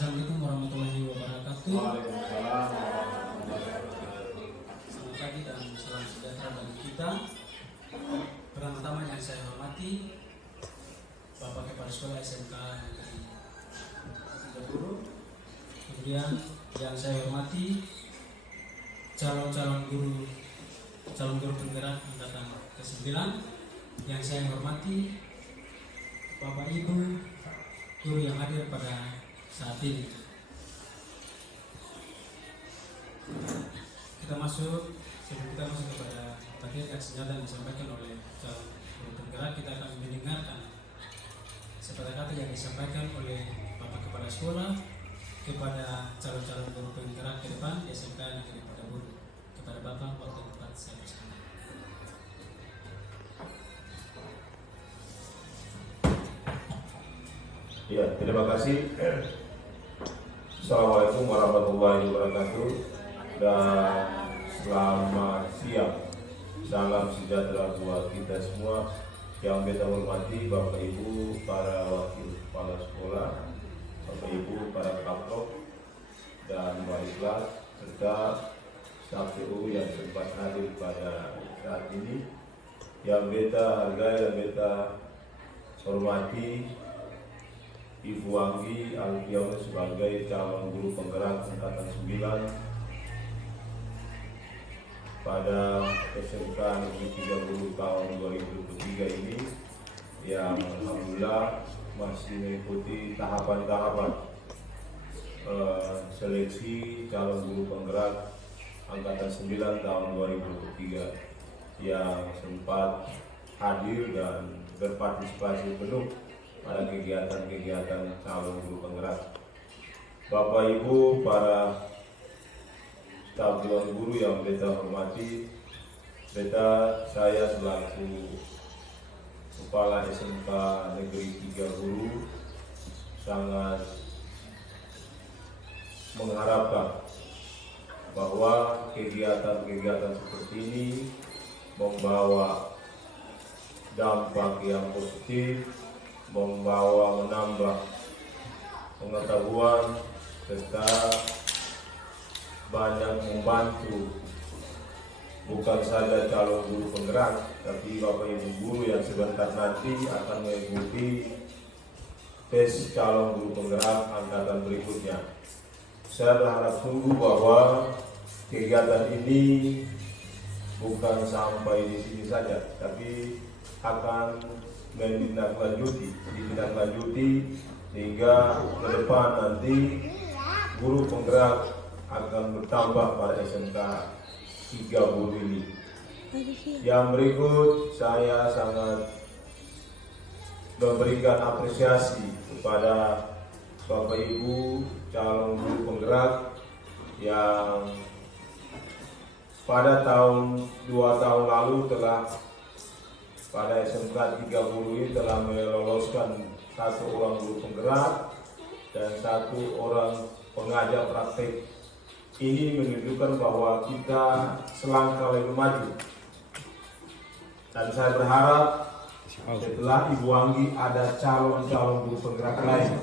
Assalamualaikum warahmatullahi wabarakatuh. Waalaikumsalam warahmatullahi wabarakatuh. Selamat pagi dan salam sejahtera bagi kita. Pertama-tama yang saya hormati Bapak Kepala Sekolah SMK Negeri 30. Kemudian yang saya hormati calon guru penggerak angkatan ke-9. Yang saya hormati Bapak Ibu guru yang hadir pada saat ini. Sebelum kita masuk kepada materi yang senjata yang disampaikan oleh calon guru penggerak, kita akan mendengarkan sepatah kata yang disampaikan oleh Bapak Kepala Sekolah kepada calon-calon guru penggerak ke depan di SMK Negeri 30. Kepada Bapak, waktu tempat saya bersama. Ya, terima kasih. Assalamualaikum warahmatullahi wabarakatuh dan selamat siang. Salam sejahtera buat kita semua. Yang kita hormati Bapak Ibu para wakil kepala sekolah, Bapak Ibu para kaprok dan wali kelas serta staf TU yang sempat hadir pada saat ini. Yang beta hargai dan beta hormati Ibu Anggi Alfiono sebagai calon guru penggerak angkatan 9 pada SMK Negeri 30 tahun 2023 ini, yang alhamdulillah masih mengikuti tahapan-tahapan seleksi calon guru penggerak angkatan 9 tahun 2023 yang sempat hadir dan berpartisipasi penuh pada kegiatan-kegiatan calon guru penggerak. Bapak Ibu para staf dewan guru yang beta hormati, saya selaku Kepala SMK Negeri 3 Guru sangat mengharapkan bahwa kegiatan-kegiatan seperti ini membawa dampak yang positif, membawa menambah pengetahuan serta banyak membantu bukan saja calon guru penggerak, tapi Bapak Ibu guru yang sebentar nanti akan mengikuti tes calon guru penggerak angkatan berikutnya. Saya berharap sungguh bahwa kegiatan ini bukan sampai di sini saja, tapi akan ditindaklanjuti sehingga ke depan nanti guru penggerak akan bertambah pada SMK 30 ini. Yang berikut, saya sangat memberikan apresiasi kepada Bapak Ibu calon guru penggerak yang pada 2 tahun lalu telah pada SMK 30 ini telah meloloskan 1 orang guru penggerak dan 1 orang pengajar praktek. Ini menunjukkan bahwa kita selangkah lebih maju. Dan saya berharap setelah Ibu Anggi ada calon-calon guru penggerak lain,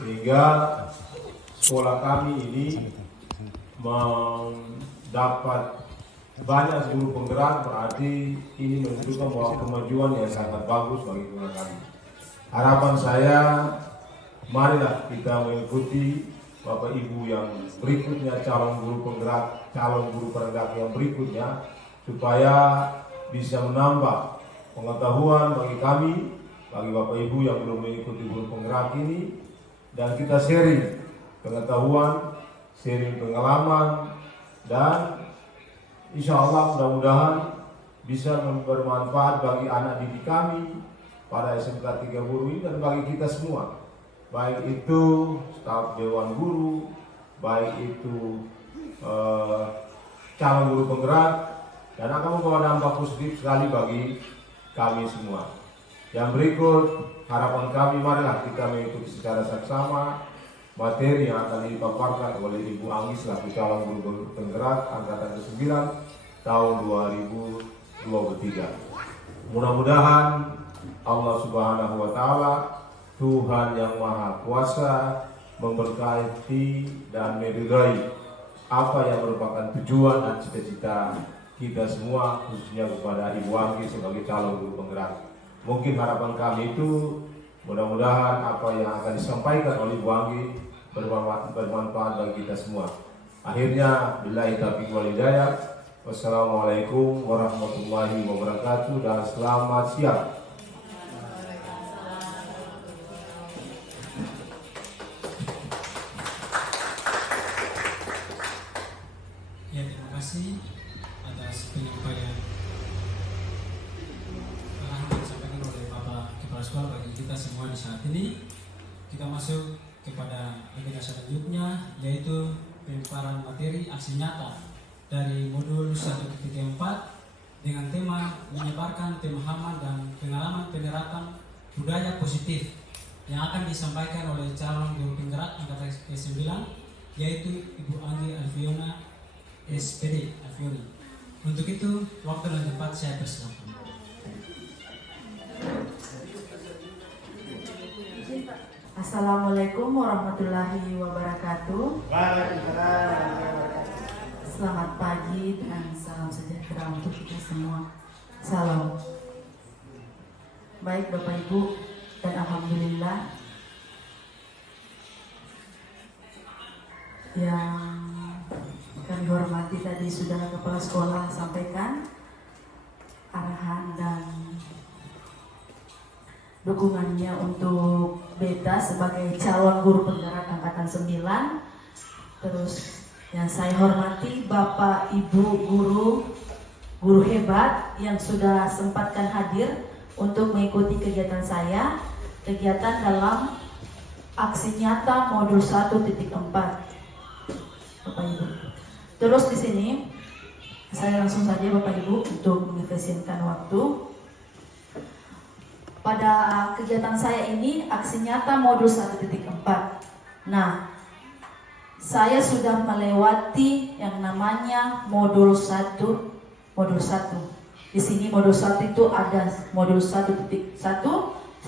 sehingga sekolah kami ini mendapat banyak guru penggerak, berarti ini menunjukkan bahwa kemajuan yang sangat bagus bagi sekolah kami. Harapan saya, marilah kita mengikuti Bapak Ibu yang berikutnya, calon guru penggerak yang berikutnya, supaya bisa menambah pengetahuan bagi kami, bagi Bapak Ibu yang belum mengikuti guru penggerak ini, dan kita sharing pengetahuan, sharing pengalaman, dan insya Allah mudah-mudahan bisa bermanfaat bagi anak didik kami pada SMK 30 ini dan bagi kita semua, baik itu staf dewan guru, baik itu calon guru penggerak, dan akan membawa dampak positif sekali bagi kami semua. Yang berikut, harapan kami, marilah kita mengikuti secara saksama materi yang akan dipaparkan oleh Ibu Anggi selaku calon guru penggerak angkatan ke-9 tahun 2023. Mudah-mudahan Allah Subhanahu wa Ta'ala, Tuhan yang Maha Kuasa, memberkati dan meridai apa yang merupakan tujuan dan cita-cita kita semua, khususnya kepada Ibu Anggi sebagai calon guru penggerak. Mungkin harapan kami itu mudah-mudahan apa yang akan disampaikan oleh Ibu Anggi bermanfaat bagi kita semua. Akhirnya, billahi taufiq wal hidayah. Wassalamualaikum warahmatullahi wabarakatuh dan selamat siang. Ya, terima kasih atas penyampaian arahan yang disampaikan oleh Bapak Kepala Sekolah bagi kita semua di saat ini. Kita masuk kepada agenda selanjutnya, yaitu pemaparan materi aksi nyata dari modul 1.4 dengan tema menyebarkan pemahaman dan pengalaman penerapan budaya positif yang akan disampaikan oleh calon guru penggerak angkatan ke-9, yaitu Ibu Anggi Alfiona SPD Alfioni. Untuk itu, waktu dan tempat saya persilakan. Assalamualaikum warahmatullahi wabarakatuh. Selamat pagi dan salam sejahtera untuk kita semua. Salam. Baik Bapak Ibu, dan alhamdulillah yang kami hormati tadi sudah Kepala Sekolah sampaikan arahan dan dukungannya untuk beta sebagai calon guru penggerak angkatan 9. Terus yang saya hormati Bapak Ibu guru hebat yang sudah sempatkan hadir untuk mengikuti kegiatan saya, kegiatan dalam aksi nyata modul 1.4. Bapak Ibu. Terus di sini saya langsung saja Bapak Ibu untuk mengefisienkan waktu. Pada kegiatan saya ini aksi nyata modul 1.4. Nah, saya sudah melewati yang namanya modul 1. Di sini modul 1 itu ada modul 1.1, 1.2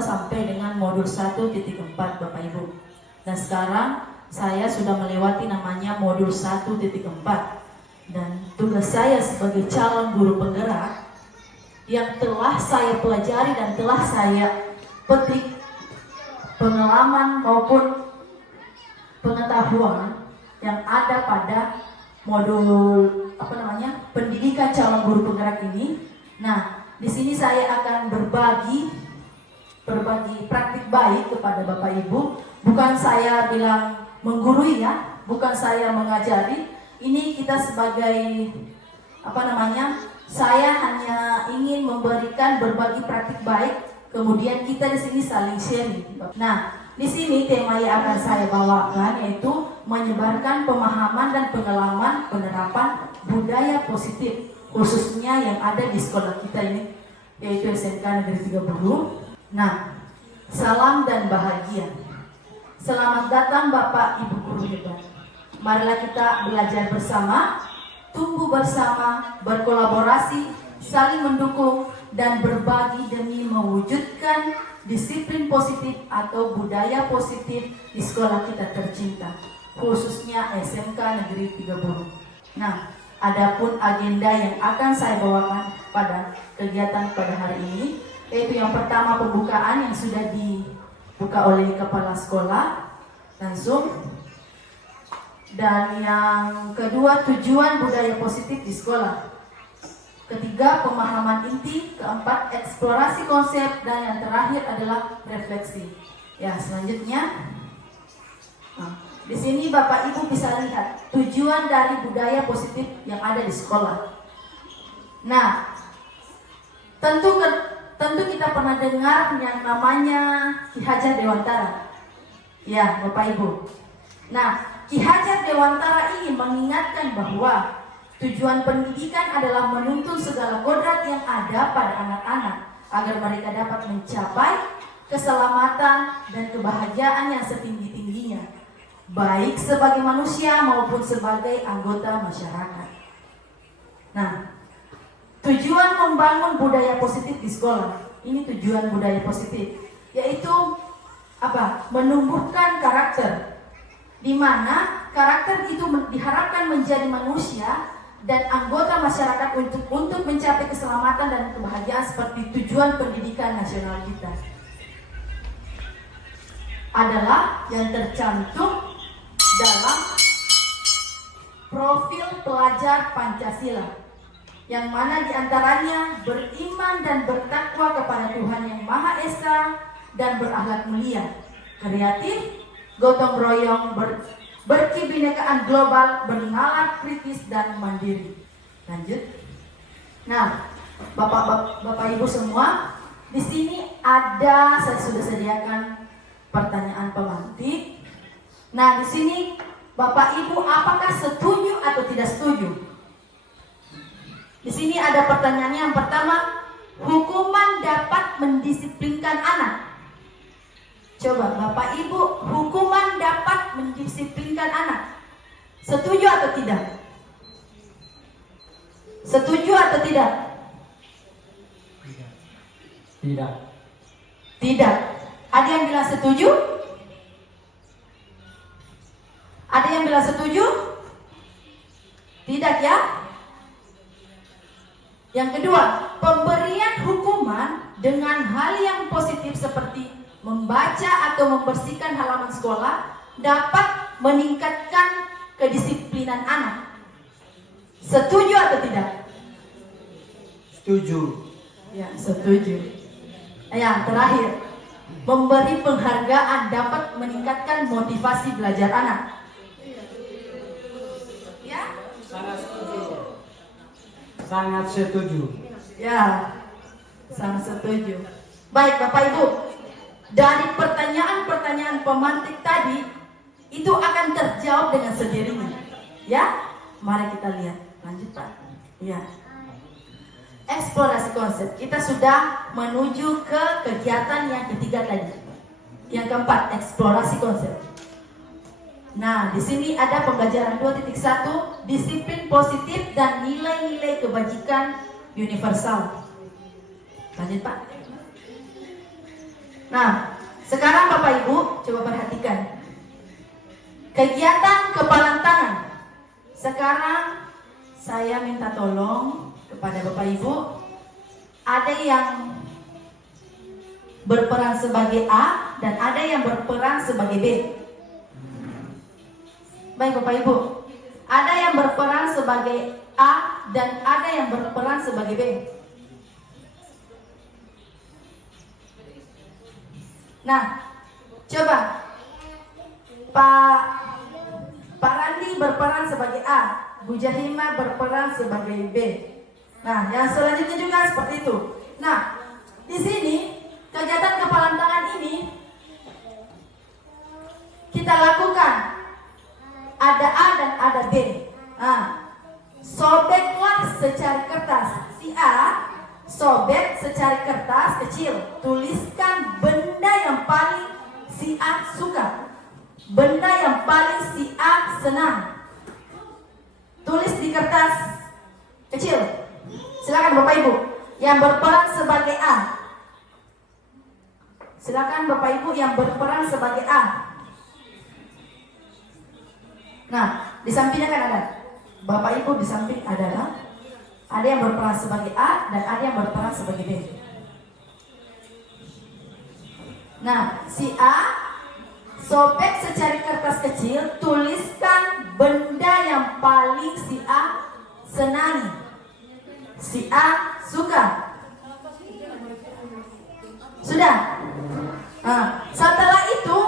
sampai dengan modul 1.4 Bapak Ibu. Dan sekarang saya sudah melewati namanya modul 1.4. Dan tugas saya sebagai calon guru penggerak yang telah saya pelajari dan telah saya petik pengalaman maupun pengetahuan yang ada pada modul pendidikan calon guru penggerak ini. Nah, di sini saya akan berbagi praktik baik kepada Bapak Ibu. Bukan saya bilang menggurui ya, bukan saya mengajari. Ini kita sebagai saya hanya ingin memberikan berbagi praktik baik, kemudian kita di sini saling sharing. Nah, di sini tema yang akan saya bawakan yaitu menyebarkan pemahaman dan pengalaman penerapan budaya positif, khususnya yang ada di sekolah kita ini, yaitu SMK Negeri 30. Nah, salam dan bahagia. Selamat datang Bapak Ibu guru hebat. Marilah kita belajar bersama, tumbuh bersama, berkolaborasi, saling mendukung, dan berbagi demi mewujudkan disiplin positif atau budaya positif di sekolah kita tercinta, khususnya SMK Negeri 30. Nah, adapun agenda yang akan saya bawakan pada kegiatan pada hari ini, yaitu yang pertama pembukaan yang sudah dibuka oleh Kepala Sekolah langsung. Dan yang kedua, tujuan budaya positif di sekolah. Ketiga, pemahaman inti. Keempat, eksplorasi konsep. Dan yang terakhir adalah refleksi. Ya, selanjutnya, di sini Bapak Ibu bisa lihat tujuan dari budaya positif yang ada di sekolah. Nah, tentu kita pernah dengar yang namanya Ki Hajar Dewantara. Ya, Bapak Ibu. Nah, Ki Hajar Dewantara ini mengingatkan bahwa tujuan pendidikan adalah menuntun segala kodrat yang ada pada anak-anak agar mereka dapat mencapai keselamatan dan kebahagiaan yang setinggi-tingginya, baik sebagai manusia maupun sebagai anggota masyarakat. Nah, tujuan membangun budaya positif di sekolah, ini tujuan budaya positif, yaitu menumbuhkan karakter, di mana karakter itu diharapkan menjadi manusia dan anggota masyarakat untuk mencapai keselamatan dan kebahagiaan seperti tujuan pendidikan nasional kita adalah yang tercantum dalam profil pelajar Pancasila, yang mana diantaranya beriman dan bertakwa kepada Tuhan Yang Maha Esa dan berakhlak mulia, kreatif, gotong royong, berkebinekaan global, bernalar kritis dan mandiri. Lanjut. Nah, Bapak Ibu semua, di sini saya sudah sediakan pertanyaan pemantik. Nah, di sini Bapak Ibu apakah setuju atau tidak setuju? Di sini ada pertanyaannya. Yang pertama, hukuman dapat mendisiplinkan anak. Coba Bapak Ibu, hukuman dapat mendisiplinkan anak. Setuju atau tidak? Setuju atau tidak? Tidak. Tidak. Ada yang bilang setuju? Ada yang bilang setuju? Tidak ya? Yang kedua, pemberian hukuman dengan hal yang positif seperti membaca atau membersihkan halaman sekolah dapat meningkatkan kedisiplinan anak. Setuju atau tidak? Setuju. Ya, setuju. Yang terakhir, memberi penghargaan dapat meningkatkan motivasi belajar anak. Ya? Sangat setuju. Sangat setuju. Ya, sangat setuju. Baik Bapak Ibu, dari pertanyaan-pertanyaan pemantik tadi itu akan terjawab dengan sendirinya. Ya, mari kita lihat. Lanjut Pak. Ya. Eksplorasi konsep. Kita sudah menuju ke kegiatan yang ketiga tadi. Yang keempat, eksplorasi konsep. Nah, di sini ada pembelajaran 2.1, disiplin positif dan nilai-nilai kebajikan universal. Lanjut Pak. Nah, sekarang Bapak Ibu coba perhatikan kegiatan kepalan tangan. Sekarang saya minta tolong kepada Bapak Ibu, ada yang berperan sebagai A dan ada yang berperan sebagai B. Baik Bapak Ibu, ada yang berperan sebagai A dan ada yang berperan sebagai B. Nah, coba Pak Randi berperan sebagai A, Bu Jahima berperan sebagai B. Nah, yang selanjutnya juga seperti itu. Nah, di sini kegiatan kepalan tangan ini kita lakukan. Ada A dan ada B. Nah, sobeklah secari kertas. Si A sobek secari kertas kecil. Tuliskan benda yang paling si A suka, benda yang paling si A senang. Tulis di kertas kecil. Silakan Bapak Ibu yang berperan sebagai A. Silakan Bapak Ibu yang berperan sebagai A. Nah, di sampingnya kan ada Bapak Ibu, di samping adalah ada yang berperan sebagai A dan ada yang berperan sebagai B. Nah, si A sobek secari kertas kecil, tuliskan benda yang paling si A senangi, si A suka. Sudah? Nah, setelah itu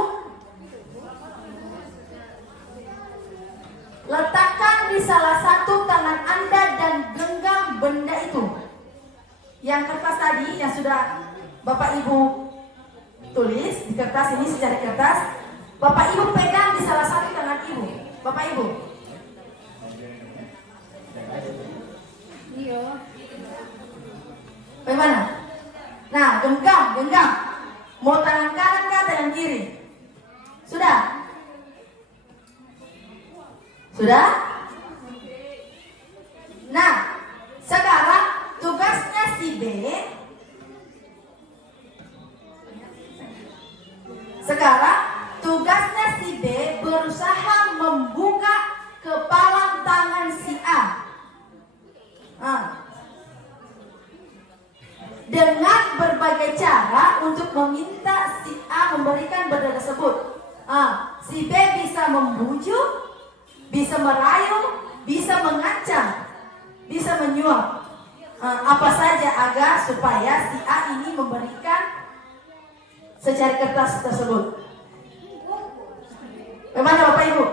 letakkan di salah satu tangan Anda dan genggam benda itu. Yang kertas tadi yang sudah Bapak Ibu tulis di kertas ini, secari kertas, Bapak Ibu pegang di salah satu tangan Ibu. Bapak Ibu. Iya. Bagaimana? Nah, genggam. Mau tangan kanan kah tangan kiri? Sudah? Sudah? Nah, sekarang tugasnya si B. Sekarang tugasnya si B berusaha membuka kepalan tangan si A. Dengan berbagai cara untuk meminta si A memberikan benda tersebut. Si B bisa membujuk, bisa merayu, bisa mengancam, bisa menyuap, apa saja agar supaya si A ini memberikan secari kertas tersebut. Bagaimana Bapak Ibu?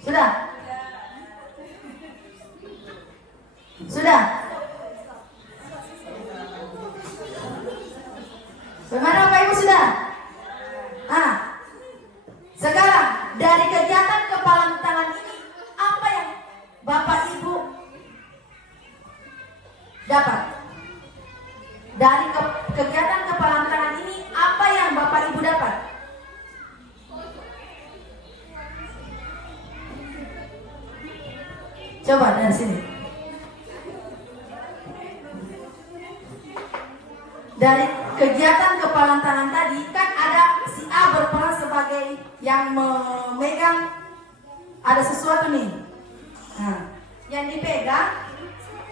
Sudah? Sudah? Bagaimana Bapak Ibu sudah? Sekarang dari kegiatan kepalan tangan ini, apa yang Bapak Ibu dapat? Dari kegiatan kepalan tangan ini, apa yang Bapak Ibu dapat? Coba dari sini. Dari kegiatan kepalan tangan tadi kan ada si A berperan sebagai yang memegang ada sesuatu nih. Yang dipegang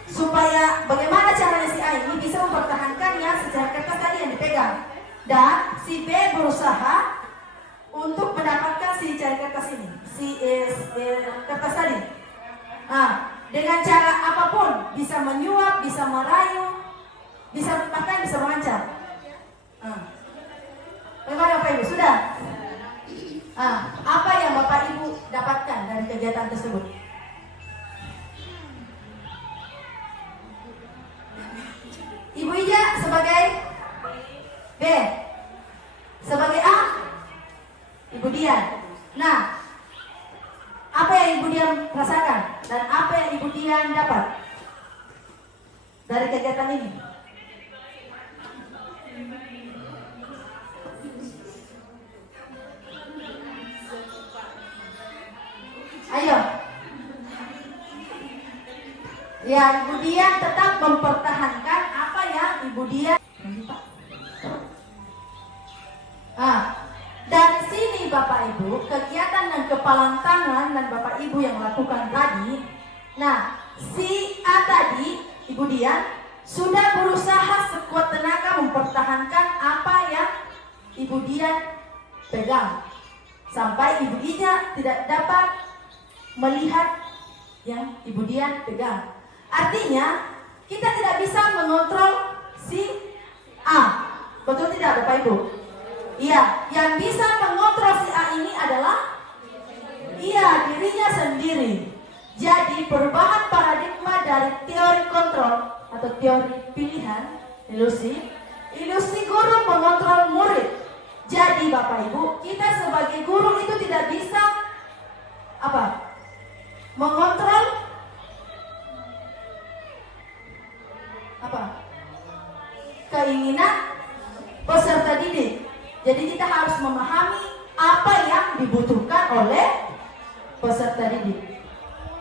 supaya bagaimana caranya si A ini bisa mempertahankannya secara kertas tadi yang dipegang. Dan si B berusaha untuk mendapatkan si cari kertas ini, kertas tadi. Dengan cara apapun, bisa menyuap, bisa merayu, bisa bahkan bisa mengancam. Bagaimana Bapak Ibu? Sudah? Apa yang Bapak Ibu dapatkan dari kegiatan tersebut? Ibu Ija sebagai B, sebagai A, Ibu Dian. Nah, apa yang Ibu Dian rasakan dan apa yang Ibu Dian dapat dari kegiatan ini? Ayo. Ya, Ibu Dian tetap mempertahankan apa yang Ibu Dian. Dari sini Bapak Ibu, kegiatan dan kepalan tangan dan Bapak Ibu yang lakukan tadi. Nah, si A tadi, Ibu Dian, sudah berusaha sekuat tenaga mempertahankan apa yang Ibu Dian pegang. Sampai Ibu Ija tidak dapat melihat yang Ibu Dian pegang. Artinya, kita tidak bisa mengontrol si A. Betul tidak Bapak Ibu? Iya, yang bisa mengontrol si A ini adalah dirinya sendiri. Jadi perubahan paradigma dari teori kontrol atau teori pilihan, ilusi guru mengontrol murid. Jadi Bapak Ibu, kita sebagai guru itu tidak bisa mengontrol keinginan peserta didik. Jadi kita harus memahami apa yang dibutuhkan oleh peserta didik.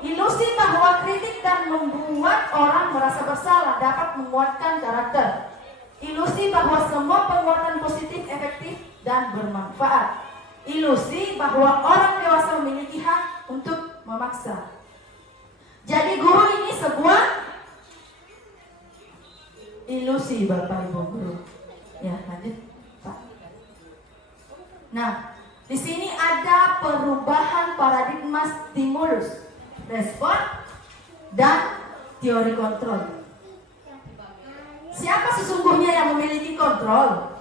Ilusi bahwa kritik dan membuat orang merasa bersalah dapat menguatkan karakter. Ilusi bahwa semua penguatan positif efektif dan bermanfaat. Ilusi bahwa orang dewasa memiliki hak untuk memaksa. Jadi guru ini sebuah ilusi Bapak Ibu guru. Ya, lanjut. Nah, di sini ada perubahan paradigma stimulus, respon, dan teori kontrol. Siapa sesungguhnya yang memiliki kontrol?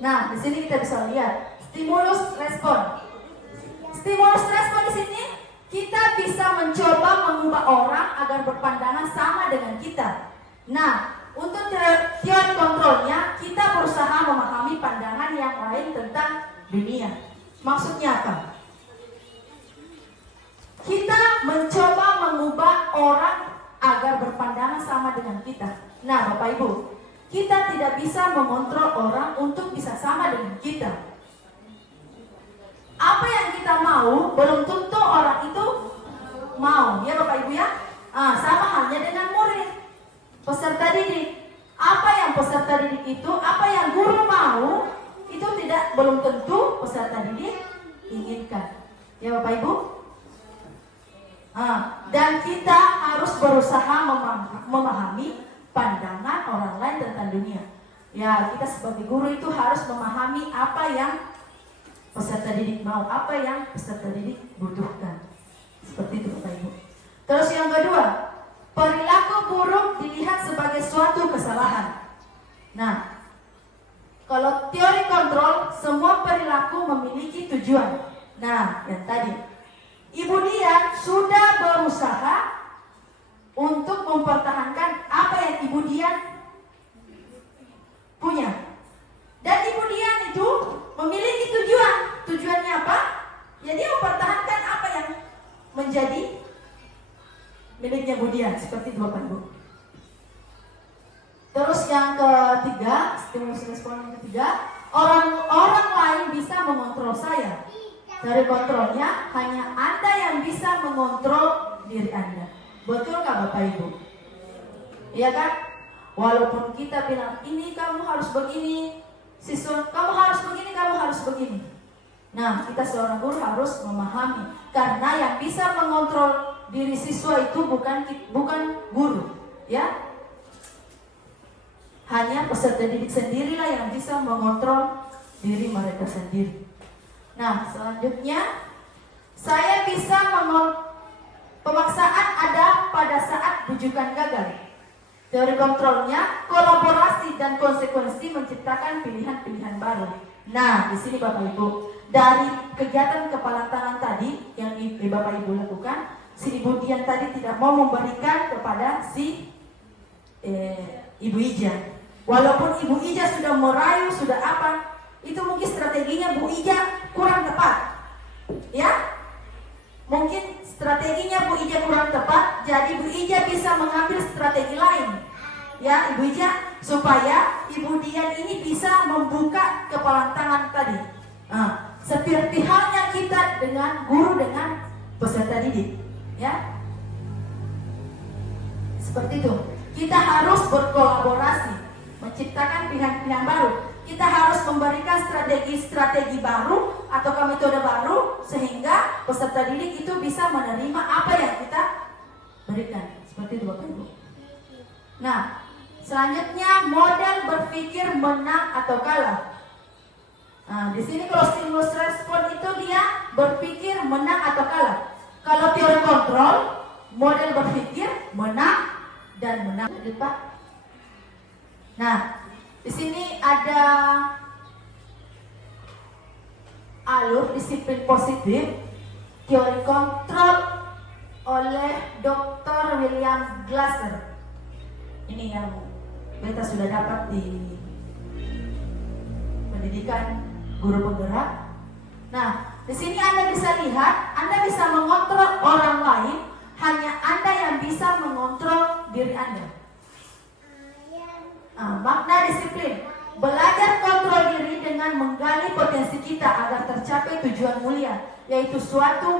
Nah, di sini kita bisa lihat stimulus respon. Stimulus respon di sini kita bisa mencoba mengubah orang agar berpandangan sama dengan kita. Nah, untuk teori kontrolnya, kita berusaha memahami pandangan yang lain tentang dunia. Maksudnya apa? Kita mencoba mengubah orang agar berpandangan sama dengan kita. Nah, Bapak Ibu, kita tidak bisa mengontrol orang untuk bisa sama dengan kita. Apa yang kita mau, belum tentu orang itu mau. Ya Bapak Ibu ya? Sama halnya dengan murid, peserta didik. Apa yang peserta didik itu, apa yang guru mau, itu belum tentu peserta didik inginkan. Ya Bapak Ibu? Dan kita harus berusaha memahami pandangan orang lain tentang dunia. Ya, kita sebagai guru itu harus memahami apa yang peserta didik mau, apa yang peserta didik butuhkan. Seperti itu Bapak Ibu. Terus yang kedua, perilaku buruk dilihat sebagai suatu kesalahan. Nah, kalau teori kontrol, semua perilaku memiliki tujuan. Nah, yang tadi, Ibu Dian sudah berusaha untuk mempertahankan apa yang Ibu Dian punya. Dan Ibu Dian itu memiliki tujuan. Tujuannya apa? Ya dia mempertahankan apa yang menjadi miliknya Bu Dian. Seperti itu Bapak Ibu. Terus yang ketiga, stimulus respon yang ketiga, orang lain bisa mengontrol saya. Dari kontrolnya hanya Anda yang bisa mengontrol diri Anda. Betulkah Bapak Ibu? Iya kan? Walaupun kita bilang ini kamu harus begini, siswa kamu harus begini, kamu harus begini. Nah, kita seorang guru harus memahami, karena yang bisa mengontrol diri siswa itu bukan guru, ya. Hanya peserta didik sendirilah yang bisa mengontrol diri mereka sendiri. Nah, selanjutnya saya bisa pemaksaan ada pada saat bujukan gagal. Teori kontrolnya, kolaborasi dan konsekuensi menciptakan pilihan-pilihan baru. Nah, di sini Bapak Ibu, dari kegiatan kepala tangan tadi yang Bapak Ibu lakukan, si Ibu Dian tadi tidak mau memberikan kepada si Ibu Ija. Walaupun Ibu Ija sudah merayu, sudah apa, itu mungkin strateginya Bu Ija kurang tepat, ya. Mungkin strateginya Bu Ija kurang tepat, jadi Bu Ija bisa mengambil strategi lain, ya Ibu Ija, supaya Ibu Dian ini bisa membuka kepalan tangan tadi. Seperti halnya kita dengan guru dengan peserta didik, ya. Seperti itu. Kita harus berkolaborasi, menciptakan pilihan-pilihan baru. Kita harus memberikan strategi-strategi baru atau metode baru sehingga peserta didik itu bisa menerima apa yang kita berikan. Seperti itu Bapak Ibu. Nah, selanjutnya model berpikir menang atau kalah. Nah, di sini kalau stimulus respon itu dia berpikir menang atau kalah. Kalau teori kontrol, model berpikir menang dan menang. Lanjut Pak. Nah, di sini ada alur disiplin positif teori kontrol oleh Dr. William Glasser. Ini yang beta sudah dapat di pendidikan guru penggerak. Nah, di sini Anda bisa lihat, Anda bisa mengontrol orang lain, hanya Anda yang bisa mengontrol diri Anda. Makna disiplin, belajar kontrol diri dengan menggali potensi kita agar tercapai tujuan mulia, yaitu sesuatu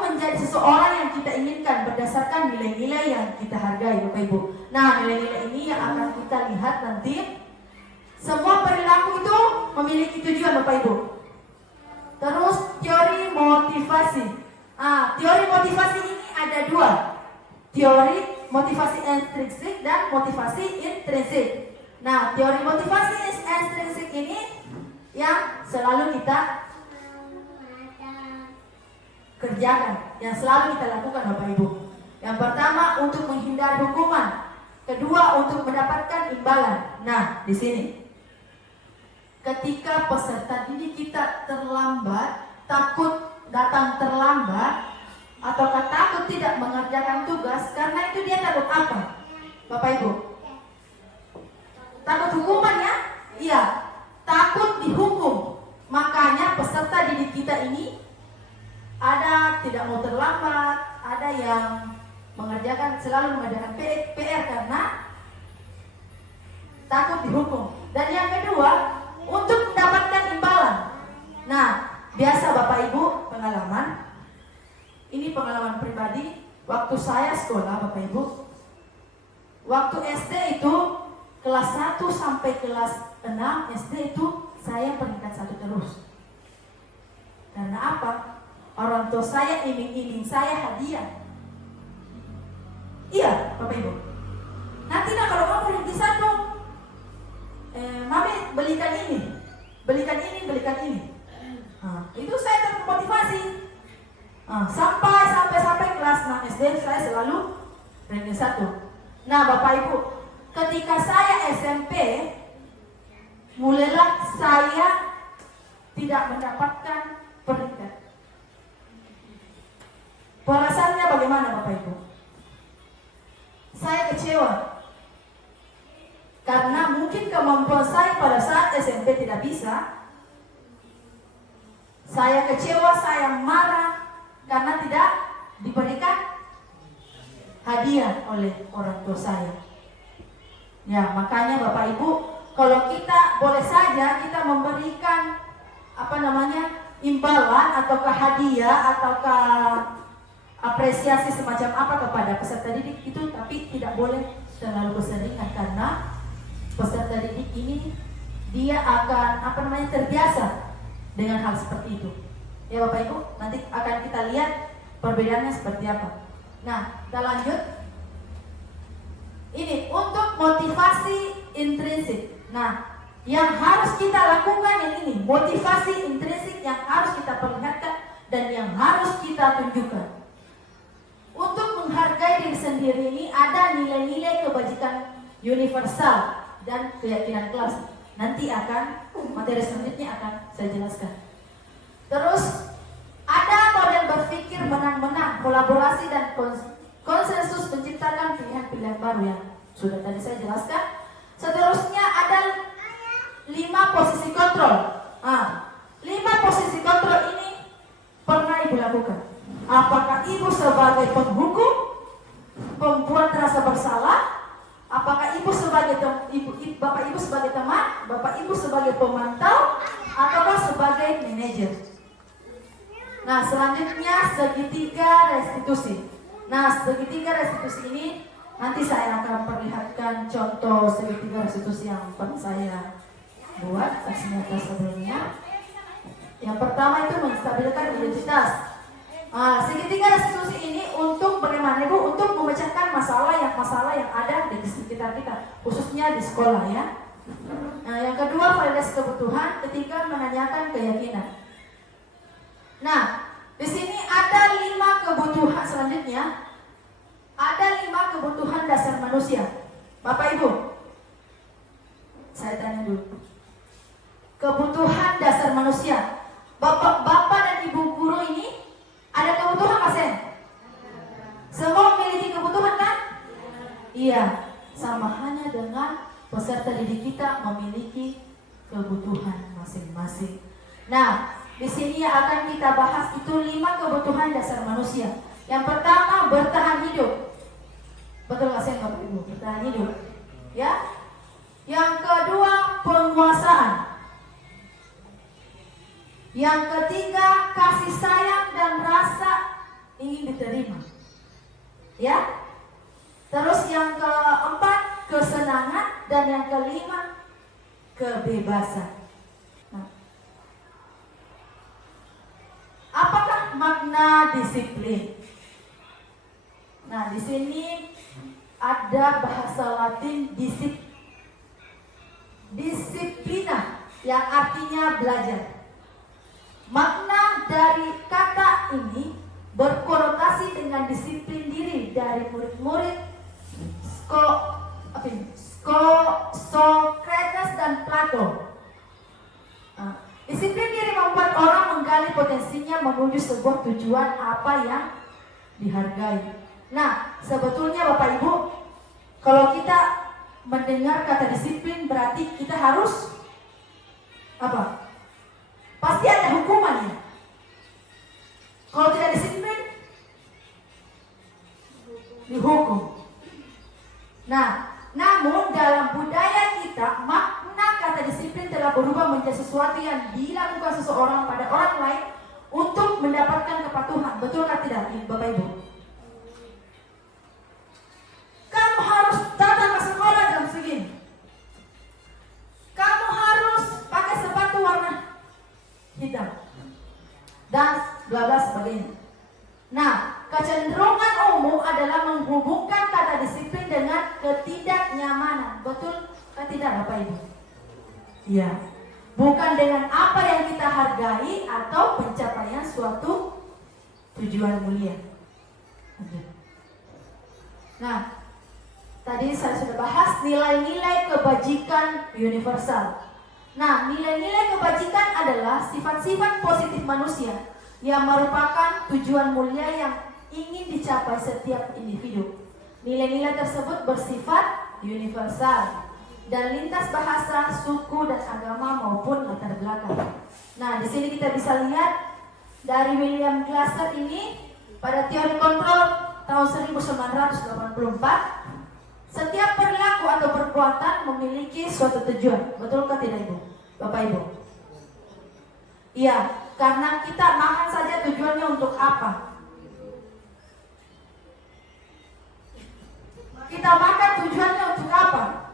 menjadi seseorang yang kita inginkan berdasarkan nilai-nilai yang kita hargai, Bapak Ibu. Nah, nilai-nilai ini yang akan kita lihat nanti. Semua perilaku itu memiliki tujuan, Bapak Ibu. Terus teori motivasi. Teori motivasi ini ada dua. Teori motivasi intrinsik dan motivasi intrinsik. Nah, teori motivasi intrinsik ini yang selalu kita kerjakan, yang selalu kita lakukan Bapak Ibu. Yang pertama untuk menghindari hukuman, kedua untuk mendapatkan imbalan. Nah, di sini ketika peserta didik kita terlambat, takut datang terlambat, atau takut tidak mengerjakan tugas, karena itu dia takut apa? Bapak Ibu, takut hukuman ya? Iya, takut dihukum. Makanya peserta didik kita ini ada tidak mau terlambat, ada yang selalu mengerjakan PR karena takut dihukum. Dan yang kedua, untuk mendapatkan imbalan. Nah, biasa Bapak Ibu pengalaman, ini pengalaman pribadi, waktu saya sekolah Bapak Ibu, waktu SD itu kelas 1 sampai kelas 6 SD itu saya saya peringkat 1 terus. Karena apa? Orang tua saya iming-iming saya hadiah. Iya, Bapak Ibu. Nanti kalau kamu peringkat 1, mami belikan ini, belikan ini, belikan ini. Itu saya termotivasi. Sampai kelas 6 SD saya selalu peringkat 1. Nah, Bapak Ibu, ketika saya SMP, mulailah saya tidak mendapatkan peringkat. Perasaannya bagaimana, Bapak Ibu? Saya kecewa. Karena mungkin kemampuan saya pada saat SMP tidak bisa. Saya kecewa, saya marah karena tidak diberikan hadiah oleh orang tua saya. Ya, makanya Bapak Ibu, kalau kita boleh saja kita memberikan imbalan ataukah hadiah ataukah apresiasi semacam apa kepada peserta didik itu, tapi tidak boleh terlalu keseringan karena peserta didik ini dia akan terbiasa dengan hal seperti itu. Ya Bapak Ibu, nanti akan kita lihat perbedaannya seperti apa. Nah, kita lanjut. Ini untuk motivasi intrinsik. Nah, yang harus kita lakukan yang ini, motivasi intrinsik yang harus kita perlihatkan dan yang harus kita tunjukkan. Untuk menghargai diri sendiri ini ada nilai-nilai kebajikan universal dan keyakinan kelas. Nanti akan materi selanjutnya akan saya jelaskan. Terus ada model berpikir menang-menang, kolaborasi dan konsensus menciptakan pilihan-pilihan baru yang sudah tadi saya jelaskan. Seterusnya ada 5 posisi kontrol. 5 posisi kontrol ini pernah Ibu lakukan. Apakah Ibu sebagai penghukum, pembuat rasa bersalah? Apakah Ibu sebagai Bapak Ibu sebagai teman, Bapak Ibu sebagai pemantau, ataukah sebagai manajer? Nah, selanjutnya segitiga restitusi. Nah, segitiga restitusi ini nanti saya akan perlihatkan contoh segitiga restitusi yang pernah saya buat aksi nyata sebelumnya. Yang pertama itu menstabilkan identitas. Segitiga restitusi ini untuk bagaimana Ibu? Untuk memecahkan masalah yang ada di sekitar kita, khususnya di sekolah ya. Nah, yang kedua validasi kebutuhan, ketiga menanyakan keyakinan. Nah, di sini ada 5 kebutuhan selanjutnya. Ada 5 kebutuhan dasar manusia. Bapak Ibu, saya tanya dulu. Kebutuhan dasar manusia. Bapak dan Ibu guru ini ada kebutuhan nggak, Sen? Semua memiliki kebutuhan kan? Iya, sama hanya dengan peserta didik kita memiliki kebutuhan masing-masing. Nah, di sini akan kita bahas itu 5 kebutuhan dasar manusia. Yang pertama, bertahan hidup. Betul nggak Sen, Bapak Ibu? Bertahan hidup. Ya. Yang kedua, penguasaan. Yang ketiga, kasih sayang dan rasa ingin diterima. Ya. Terus yang keempat, kesenangan, dan yang kelima, kebebasan. Nah, apakah makna disiplin? Nah, di sini ada bahasa Latin disiplina yang artinya belajar. Makna dari kata ini berkonotasi dengan disiplin diri dari murid-murid Socrates dan Plato. Disiplin diri membuat orang menggali potensinya menuju sebuah tujuan apa yang dihargai. Nah, sebetulnya Bapak Ibu, kalau kita mendengar kata disiplin berarti kita harus apa? Pasti ada hukumannya. Kalau tidak disiplin, dihukum. Nah, namun dalam budaya kita, makna kata disiplin telah berubah menjadi sesuatu yang dilakukan seseorang pada orang lain untuk mendapatkan kepatuhan. Betul atau tidak, Bapak Ibu? Kamu harus datang ke sekolah jam segini. Kamu harus pakai sepatu warna bla bla sebagainya. Nah, kecenderungan umum adalah menghubungkan kata disiplin dengan ketidaknyamanan. Betul kan tidak Bapak Ibu? Iya. Bukan dengan apa yang kita hargai atau pencapaian suatu tujuan mulia. Nah, tadi saya sudah bahas nilai-nilai kebajikan universal. Nah, nilai-nilai kebajikan adalah sifat-sifat positif manusia yang merupakan tujuan mulia yang ingin dicapai setiap individu. Nilai-nilai tersebut bersifat universal dan lintas bahasa, suku dan agama maupun latar belakang. Nah, di sini kita bisa lihat dari William Glasser ini pada teori kontrol tahun 1984, setiap perilaku atau perbuatan memiliki suatu tujuan. Betulkah tidak Ibu? Bapak Ibu? Iya, karena kita makan saja tujuannya untuk apa? Kita makan tujuannya untuk apa?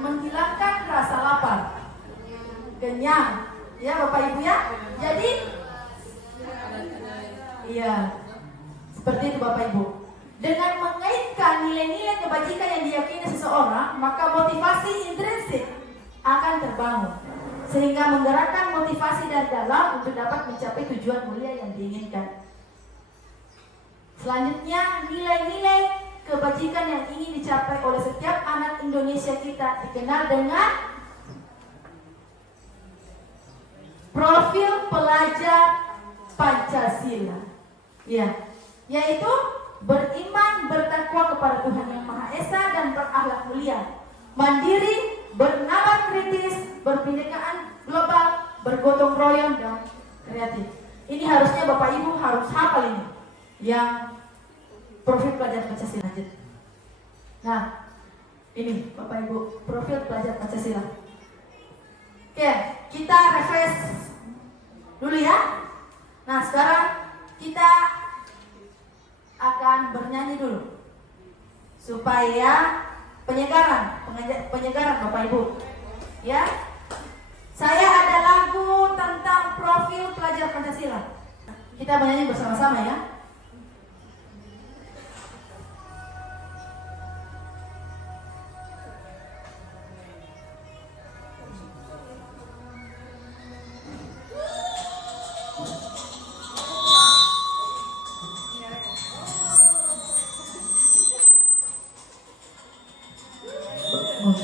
Menghilangkan rasa lapar, kenyang, ya Bapak Ibu ya. Jadi, iya, seperti itu Bapak Ibu. Dengan mengaitkan nilai-nilai kebajikan yang diyakini seseorang, maka motivasi intrinsik akan terbangun, sehingga menggerakkan motivasi dari dalam untuk dapat mencapai tujuan mulia yang diinginkan. Selanjutnya, nilai-nilai kebajikan yang ingin dicapai oleh setiap anak Indonesia kita dikenal dengan profil pelajar Pancasila. Ya, yaitu beriman, bertakwa kepada Tuhan Yang Maha Esa dan berakhlak mulia, mandiri, bernalar kritis, berpindakaan global, bergotong royong dan kreatif. Ini harusnya Bapak Ibu harus hafal ini, yang profil pelajar Pancasila. Nah, ini Bapak Ibu profil pelajar Pancasila. Oke, kita refresh dulu ya. Nah, sekarang kita akan bernyanyi dulu supaya penyegaran Bapak Ibu. Ya. Saya ada lagu tentang profil pelajar Pancasila. Kita bernyanyi bersama-sama ya.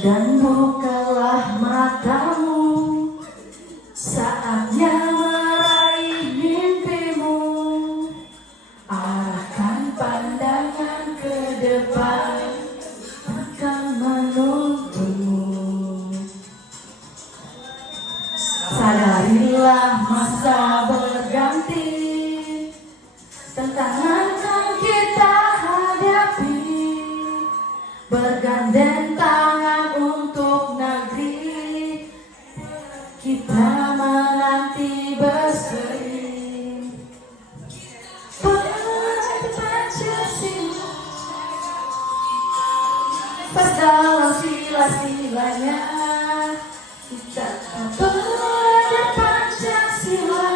Dan bukalah matamu, saatnya meraih mimpimu. Arahkan pandangan ke depan, akan menuntunmu. Sadarilah masa berganti, tantangan yang kita hadapi. Bergandeng tangan untuk negeri, kita menanti berseri. Pancasila, pas dalam sila-silanya, kita belajar Pancasila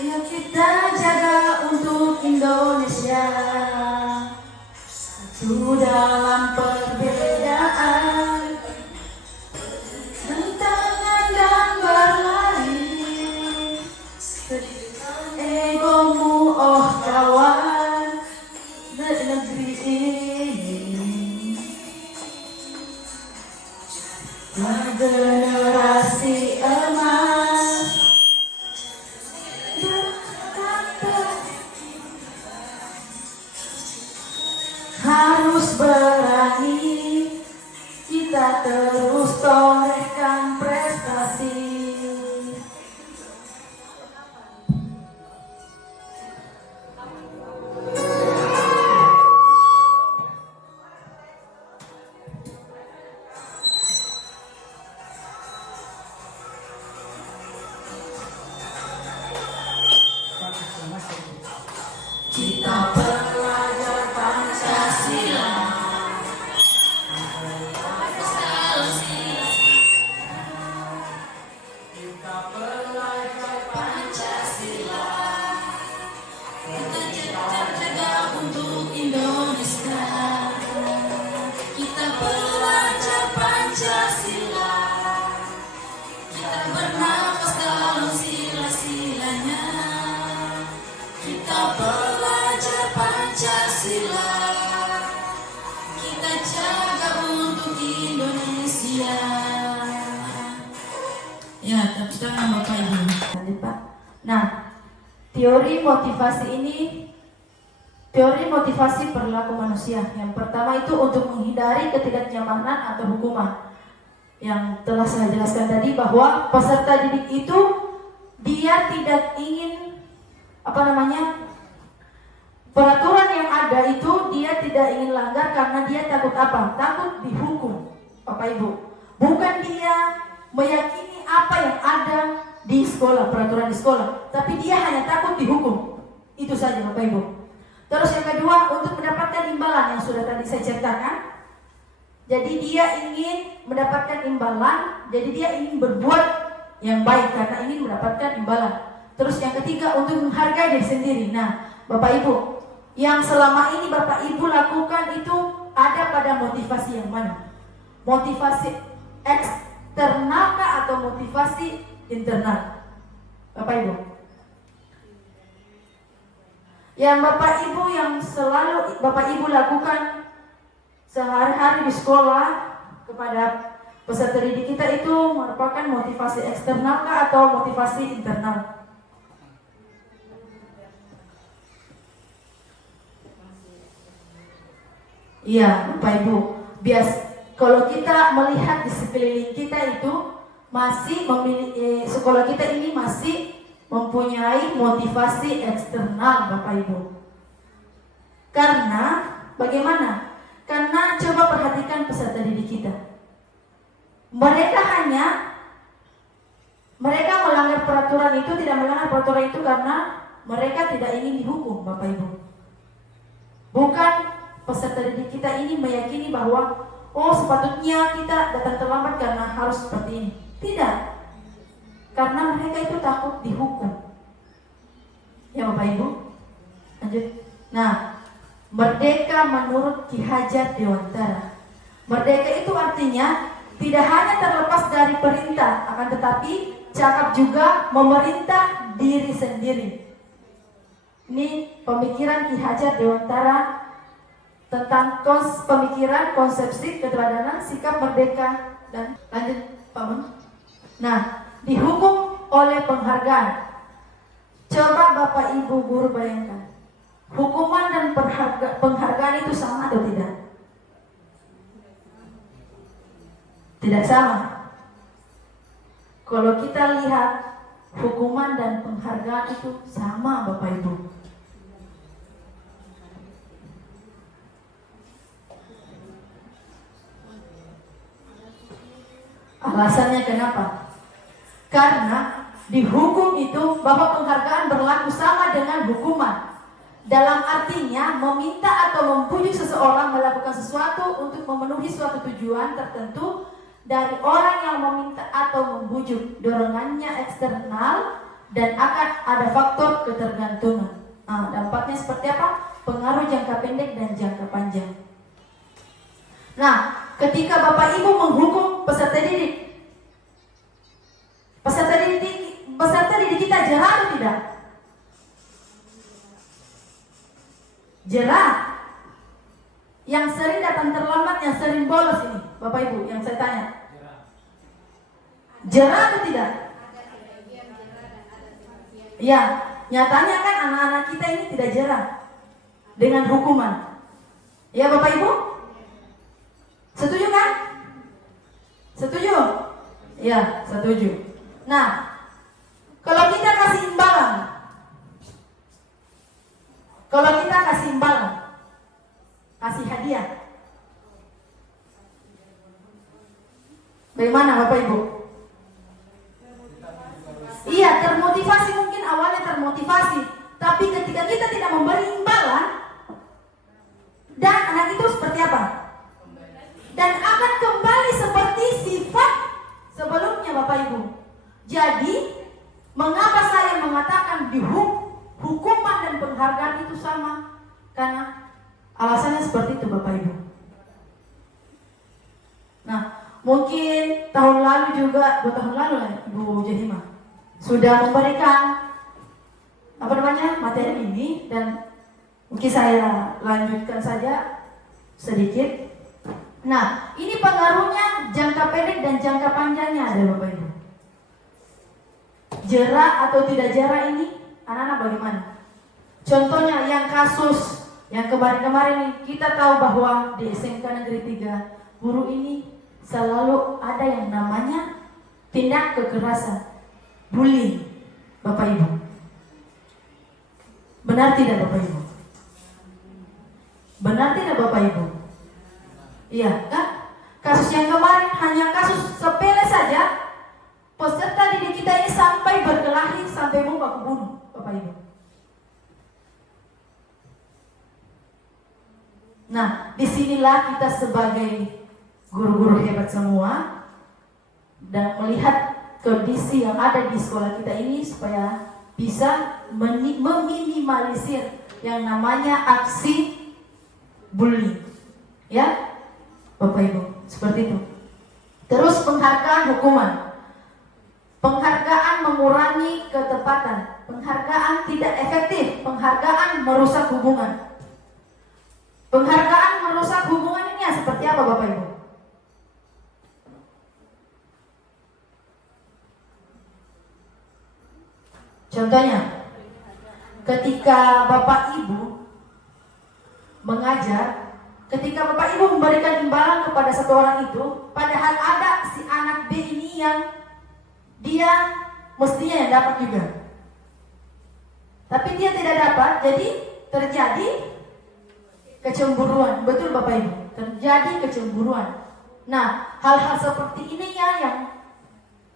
yang kita jaga untuk Indonesia. Satu dalam perbedaan, tantangan dan berlari, egomu oh kawan, negeri ini generasi emas. Harus berani, kita terus torehkan prestasi. Kita belajar Pancasila. tangan Bapak Ibu. Lanjut Pak. Nah, teori motivasi perilaku manusia. Yang pertama itu untuk menghindari ketidaknyamanan atau hukuman. Yang telah saya jelaskan tadi bahwa peserta didik itu dia tidak ingin peraturan yang ada itu dia tidak ingin langgar karena dia takut apa? Takut dihukum, Bapak Ibu. Bukan dia meyakini apa yang ada di sekolah, peraturan di sekolah, tapi dia hanya takut dihukum. Itu saja Bapak Ibu. Terus yang kedua, untuk mendapatkan imbalan yang sudah tadi saya ceritakan. Jadi dia ingin mendapatkan imbalan, jadi dia ingin berbuat yang baik karena ingin mendapatkan imbalan. Terus yang ketiga, untuk menghargai diri sendiri. Nah, Bapak Ibu, yang selama ini Bapak Ibu lakukan itu ada pada motivasi yang mana? Motivasi eksternal kah atau motivasi internal? Bapak Ibu, yang Bapak Ibu yang selalu Bapak Ibu lakukan sehari-hari di sekolah kepada peserta didik kita itu merupakan motivasi eksternal kah atau motivasi internal? Iya, Bapak Ibu. Kalau kita melihat di sekeliling kita itu masih sekolah kita ini masih mempunyai motivasi eksternal, Bapak Ibu. Karena bagaimana? Karena coba perhatikan peserta didik kita. Mereka melanggar peraturan itu, tidak melanggar peraturan itu karena mereka tidak ingin dihukum, Bapak Ibu. Bukan peserta didik kita ini meyakini bahwa sepatutnya kita datang terlambat karena harus seperti ini. Tidak. Karena mereka itu takut dihukum. Ya Bapak Ibu. Lanjut. Nah, merdeka menurut Ki Hajar Dewantara. Merdeka itu artinya tidak hanya terlepas dari perintah, akan tetapi cakap juga memerintah diri sendiri. Ini pemikiran Ki Hajar Dewantara tentang pemikiran, konsepsi, keteladanan, sikap merdeka, dan lanjut Pak Men. Nah, dihukum oleh penghargaan. Coba Bapak Ibu guru bayangkan, hukuman dan penghargaan itu sama atau tidak? Tidak sama. Kalau kita lihat hukuman dan penghargaan itu sama Bapak Ibu. Alasannya kenapa? Karena di hukum itu bahwa penghargaan berlaku sama dengan hukuman. Dalam artinya meminta atau membujuk seseorang melakukan sesuatu untuk memenuhi suatu tujuan tertentu dari orang yang meminta atau membujuk. Dorongannya eksternal dan akan ada faktor ketergantungan. Dampaknya seperti apa? Pengaruh jangka pendek dan jangka panjang. Nah, ketika Bapak Ibu menghukum peserta didik kita jerah atau tidak? Jerah. Yang sering datang terlambat, yang sering bolos ini, Bapak Ibu, yang saya tanya. Jerah atau tidak? Ya, nyatanya kan anak-anak kita ini tidak jerah dengan hukuman. Ya Bapak Ibu? Setuju kan? Setuju? Ya, setuju. Nah, kalau kita kasih imbalan, kasih hadiah, bagaimana Bapak Ibu? Iya, termotivasi, mungkin awalnya termotivasi, tapi ketika kita tidak memberi imbalan, dan anak itu seperti apa? Dan akan kembali seperti sifat sebelumnya Bapak Ibu. Jadi mengapa saya mengatakan hukuman dan penghargaan itu sama? Karena alasannya seperti itu Bapak Ibu. Nah, mungkin tahun lalu juga, 2 tahun lalu Ibu Jahima sudah memberikan materi ini, dan mungkin saya lanjutkan saja sedikit. Nah, ini pengaruhnya jangka pendek dan jangka panjangnya ada Bapak Ibu. jera atau tidak jera ini anak-anak bagaimana? Contohnya yang kasus yang kemarin-kemarin ini, kita tahu bahwa di SMK Negeri 3 guru ini selalu ada yang namanya tindak kekerasan, bullying, Bapak Ibu. Benar tidak Bapak Ibu? Benar tidak Bapak Ibu? Iya kan? Kasus yang kemarin hanya kasus sepele saja. Peserta didik kita ini sampai berkelahi, sampai mau baku bunuh, Bapak Ibu. Nah, disinilah kita sebagai guru-guru hebat semua dan melihat kondisi yang ada di sekolah kita ini supaya bisa meminimalisir yang namanya aksi bullying, ya, Bapak Ibu, seperti itu. Terus penghargaan hukuman, penghargaan mengurangi ketepatan, penghargaan tidak efektif, penghargaan merusak hubungan. Penghargaan merusak hubungan ini seperti apa Bapak Ibu? Contohnya, ketika Bapak Ibu mengajar, ketika Bapak Ibu memberikan imbalan kepada satu orang itu, padahal ada si anak B ini yang dia mestinya yang dapat juga, tapi dia tidak dapat, jadi terjadi kecemburuan. Betul Bapak Ibu, terjadi kecemburuan. Nah, hal-hal seperti ini ya yang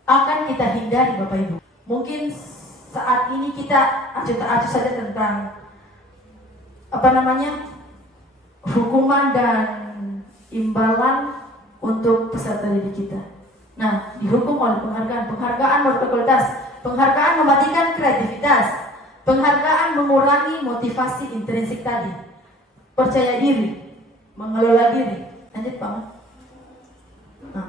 akan kita hindari Bapak Ibu. Mungkin saat ini kita acuh saja tentang hukuman dan imbalan untuk peserta didik kita. Nah, dihukum oleh penghargaan berkualitas, penghargaan mematikan kreativitas, penghargaan mengurangi motivasi intrinsik tadi, percaya diri, mengelola diri. Lanjut Pak. Nah,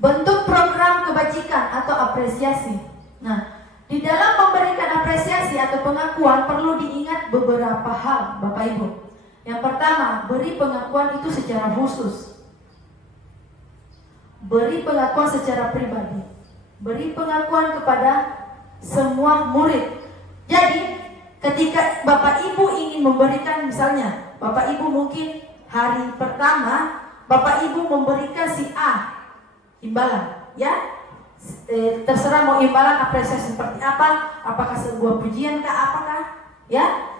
bentuk program kebajikan atau apresiasi. Nah, di dalam memberikan apresiasi atau pengakuan perlu diingat beberapa hal Bapak Ibu. Yang pertama, beri pengakuan itu secara khusus. Beri pengakuan secara pribadi. Beri pengakuan kepada semua murid. Jadi, ketika Bapak Ibu ingin memberikan, misalnya Bapak Ibu mungkin hari pertama Bapak Ibu memberikan si A imbalan, ya. Terserah mau imbalan apresiasi seperti apa, apakah sebuah pujian kah, apakah, ya.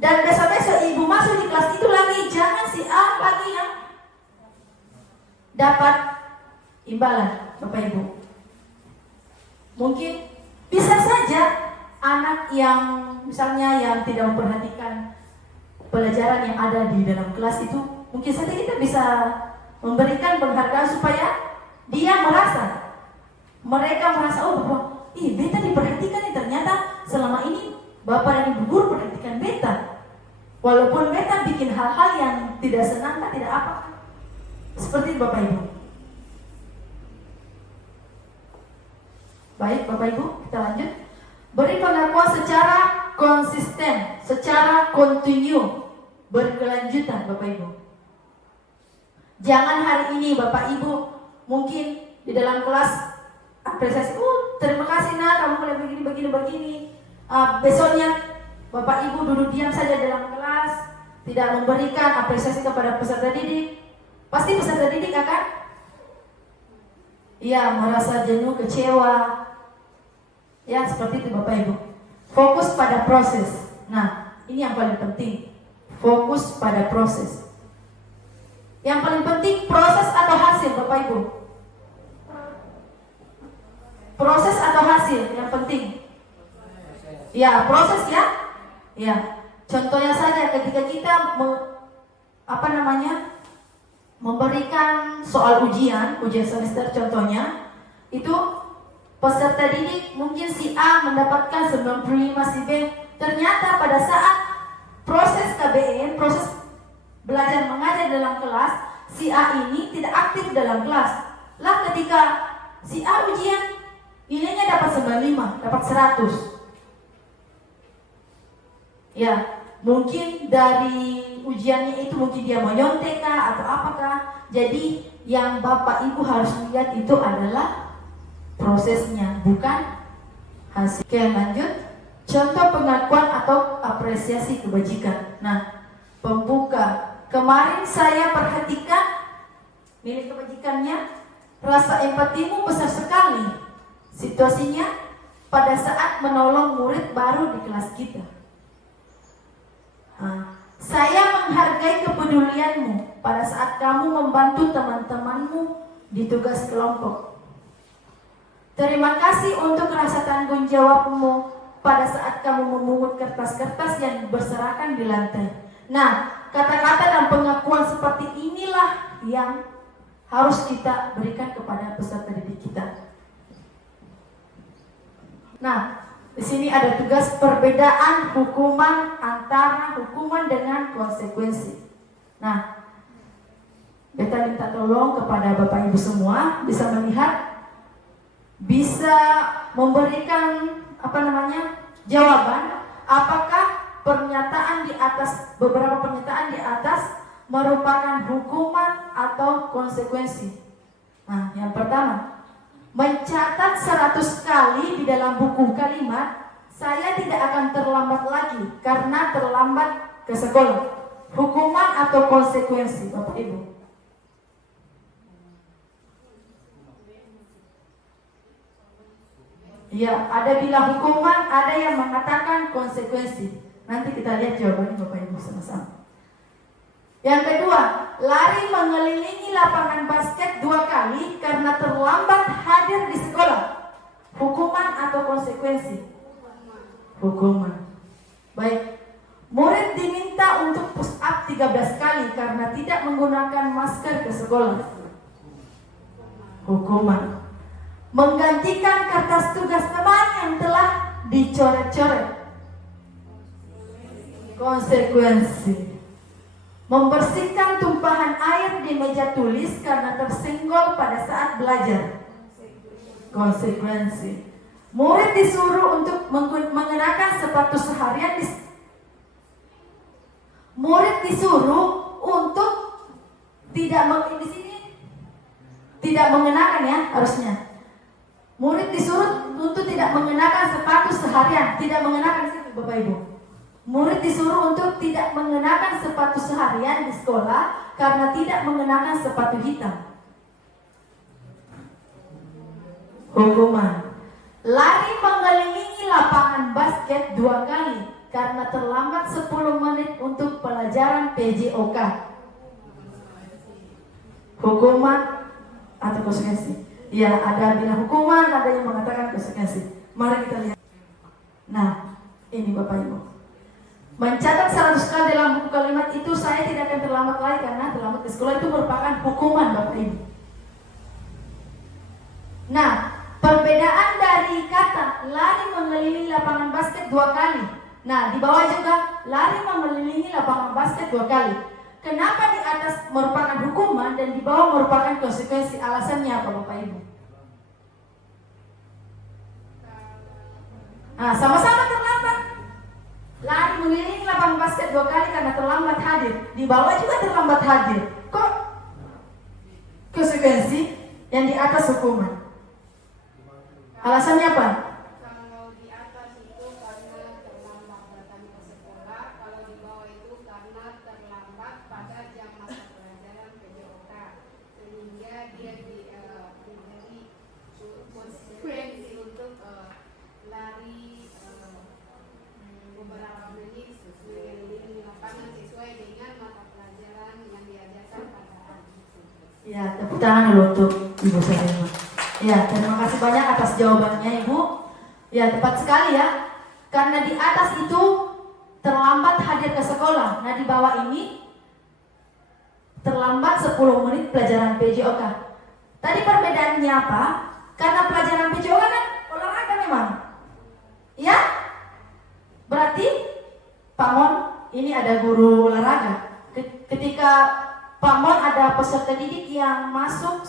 Dan besok-besok ibu masuk di kelas itu lagi, jangan si A lagi yang dapat imbalan, Bapak Ibu. Mungkin bisa saja anak yang misalnya yang tidak memperhatikan pelajaran yang ada di dalam kelas itu, mungkin saja kita bisa memberikan penghargaan supaya dia mereka merasa, oh bahwa beta diperhatikan nih, ternyata selama ini Bapak dan Ibu guru perhatikan beta, walaupun beta bikin hal-hal yang tidak senang, tidak apa, seperti itu Bapak Ibu. Baik Bapak Ibu, kita lanjut. Beri pengakuan secara konsisten, secara kontinu, berkelanjutan Bapak Ibu. Jangan hari ini Bapak Ibu mungkin di dalam kelas apresiasi, terima kasih nak, kamu mulai begini. Besoknya Bapak Ibu duduk diam saja dalam kelas, tidak memberikan apresiasi kepada peserta didik. Pasti peserta didik akan merasa jenuh, kecewa. Ya, seperti itu Bapak Ibu. Fokus pada proses. Nah, ini yang paling penting. Fokus pada proses. Yang paling penting proses atau hasil Bapak Ibu? Proses atau hasil yang penting? Ya, proses ya. Ya. Contohnya saja ketika kita memberikan soal ujian semester contohnya, itu peserta didik mungkin si A mendapatkan 95, si B. Ternyata pada saat proses KBM, proses belajar mengajar dalam kelas, si A ini tidak aktif dalam kelas. Lah ketika si A ujian, nilainya dapat 95, dapat 100. Ya, mungkin dari ujiannya itu mungkin dia menyontek kah atau apakah. Jadi yang Bapak Ibu harus lihat itu adalah prosesnya, bukan hasil. Oke, lanjut. Contoh pengakuan atau apresiasi kebajikan. Nah, pembuka. Kemarin saya perhatikan nilai kebajikannya, rasa empatimu besar sekali. Situasinya pada saat menolong murid baru di kelas kita. Saya menghargai kepedulianmu pada saat kamu membantu teman-temanmu di tugas kelompok. Terima kasih untuk rasa tanggung jawabmu pada saat kamu memungut kertas-kertas yang berserakan di lantai. Nah, kata-kata dan pengakuan seperti inilah yang harus kita berikan kepada peserta didik kita. Nah, di sini ada tugas perbedaan hukuman antara hukuman dengan konsekuensi. Nah, beta minta tolong kepada Bapak Ibu semua bisa melihat, bisa memberikan jawaban apakah pernyataan di atas, beberapa pernyataan di atas merupakan hukuman atau konsekuensi. Nah, yang pertama, mencatat 100 kali di dalam buku kalimat, saya tidak akan terlambat lagi karena terlambat ke sekolah. Hukuman atau konsekuensi, Bapak Ibu? Ya, ada bilang hukuman, ada yang mengatakan konsekuensi. Nanti kita lihat jawabannya Bapak Ibu sama-sama. Yang kedua, lari mengelilingi lapangan basket 2 kali karena terlambat hadir di sekolah. Hukuman atau konsekuensi? Hukuman. Baik. Murid diminta untuk push up 13 kali karena tidak menggunakan masker ke sekolah. Hukuman. Menggantikan kertas tugas teman yang telah dicoret-coret. Konsekuensi. Membersihkan tumpahan air di meja tulis karena tersenggol pada saat belajar. Konsekuensi. Murid disuruh untuk mengenakan sepatu seharian murid disuruh untuk tidak mengenakan ya harusnya. Murid disuruh untuk tidak mengenakan sepatu seharian, tidak mengenakan itu Bapak Ibu. Murid disuruh untuk tidak mengenakan sepatu seharian di sekolah karena tidak mengenakan sepatu hitam. Hukuman. Lari mengelilingi lapangan basket 2 kali karena terlambat 10 menit untuk pelajaran PJOK. Hukuman atau konsekuensi? Ya, ada bilang hukuman, ada yang mengatakan konsekuensi. Mari kita lihat. Nah, ini Bapak Ibu. Mencatat 100 kali dalam buku kalimat itu, saya tidak akan terlambat lagi karena terlambat ke sekolah itu merupakan hukuman Bapak Ibu. Nah, perbedaan dari kata lari mengelilingi lapangan basket 2 kali. Nah, di bawah juga lari mengelilingi lapangan basket 2 kali. Kenapa di atas merupakan hukuman dan di bawah merupakan konsekuensi? Alasannya apa Bapak Ibu? Nah, sama-sama terlambat. Lari mengelilingi lapangan basket 2 kali karena terlambat hadir. Di bawah juga terlambat hadir. Kok konsekuensi yang di atas hukuman? Alasannya apa? Kalau di atas itu karena terlambat datang ke sekolah, kalau di bawah itu karena terlambat pada jam mata pelajaran PJOK, sehingga dia diberi konsekuensi untuk lari beberapa menit sesuai lapangan sesuai dengan mata pelajaran yang diajarkan pada hari itu. Ya, tepuk tangan dulu untuk Ibu Sarima. Ya, terima kasih banyak atas jawabannya Ibu. Ya, tepat sekali ya. Karena di atas itu terlambat hadir ke sekolah. Nah, di bawah ini terlambat 10 menit pelajaran PJOK. Tadi perbedaannya apa? Karena pelajaran PJOK kan olahraga memang. Ya? Berarti Pak Mon ini ada guru olahraga. Ketika Pak Mon ada peserta didik yang masuk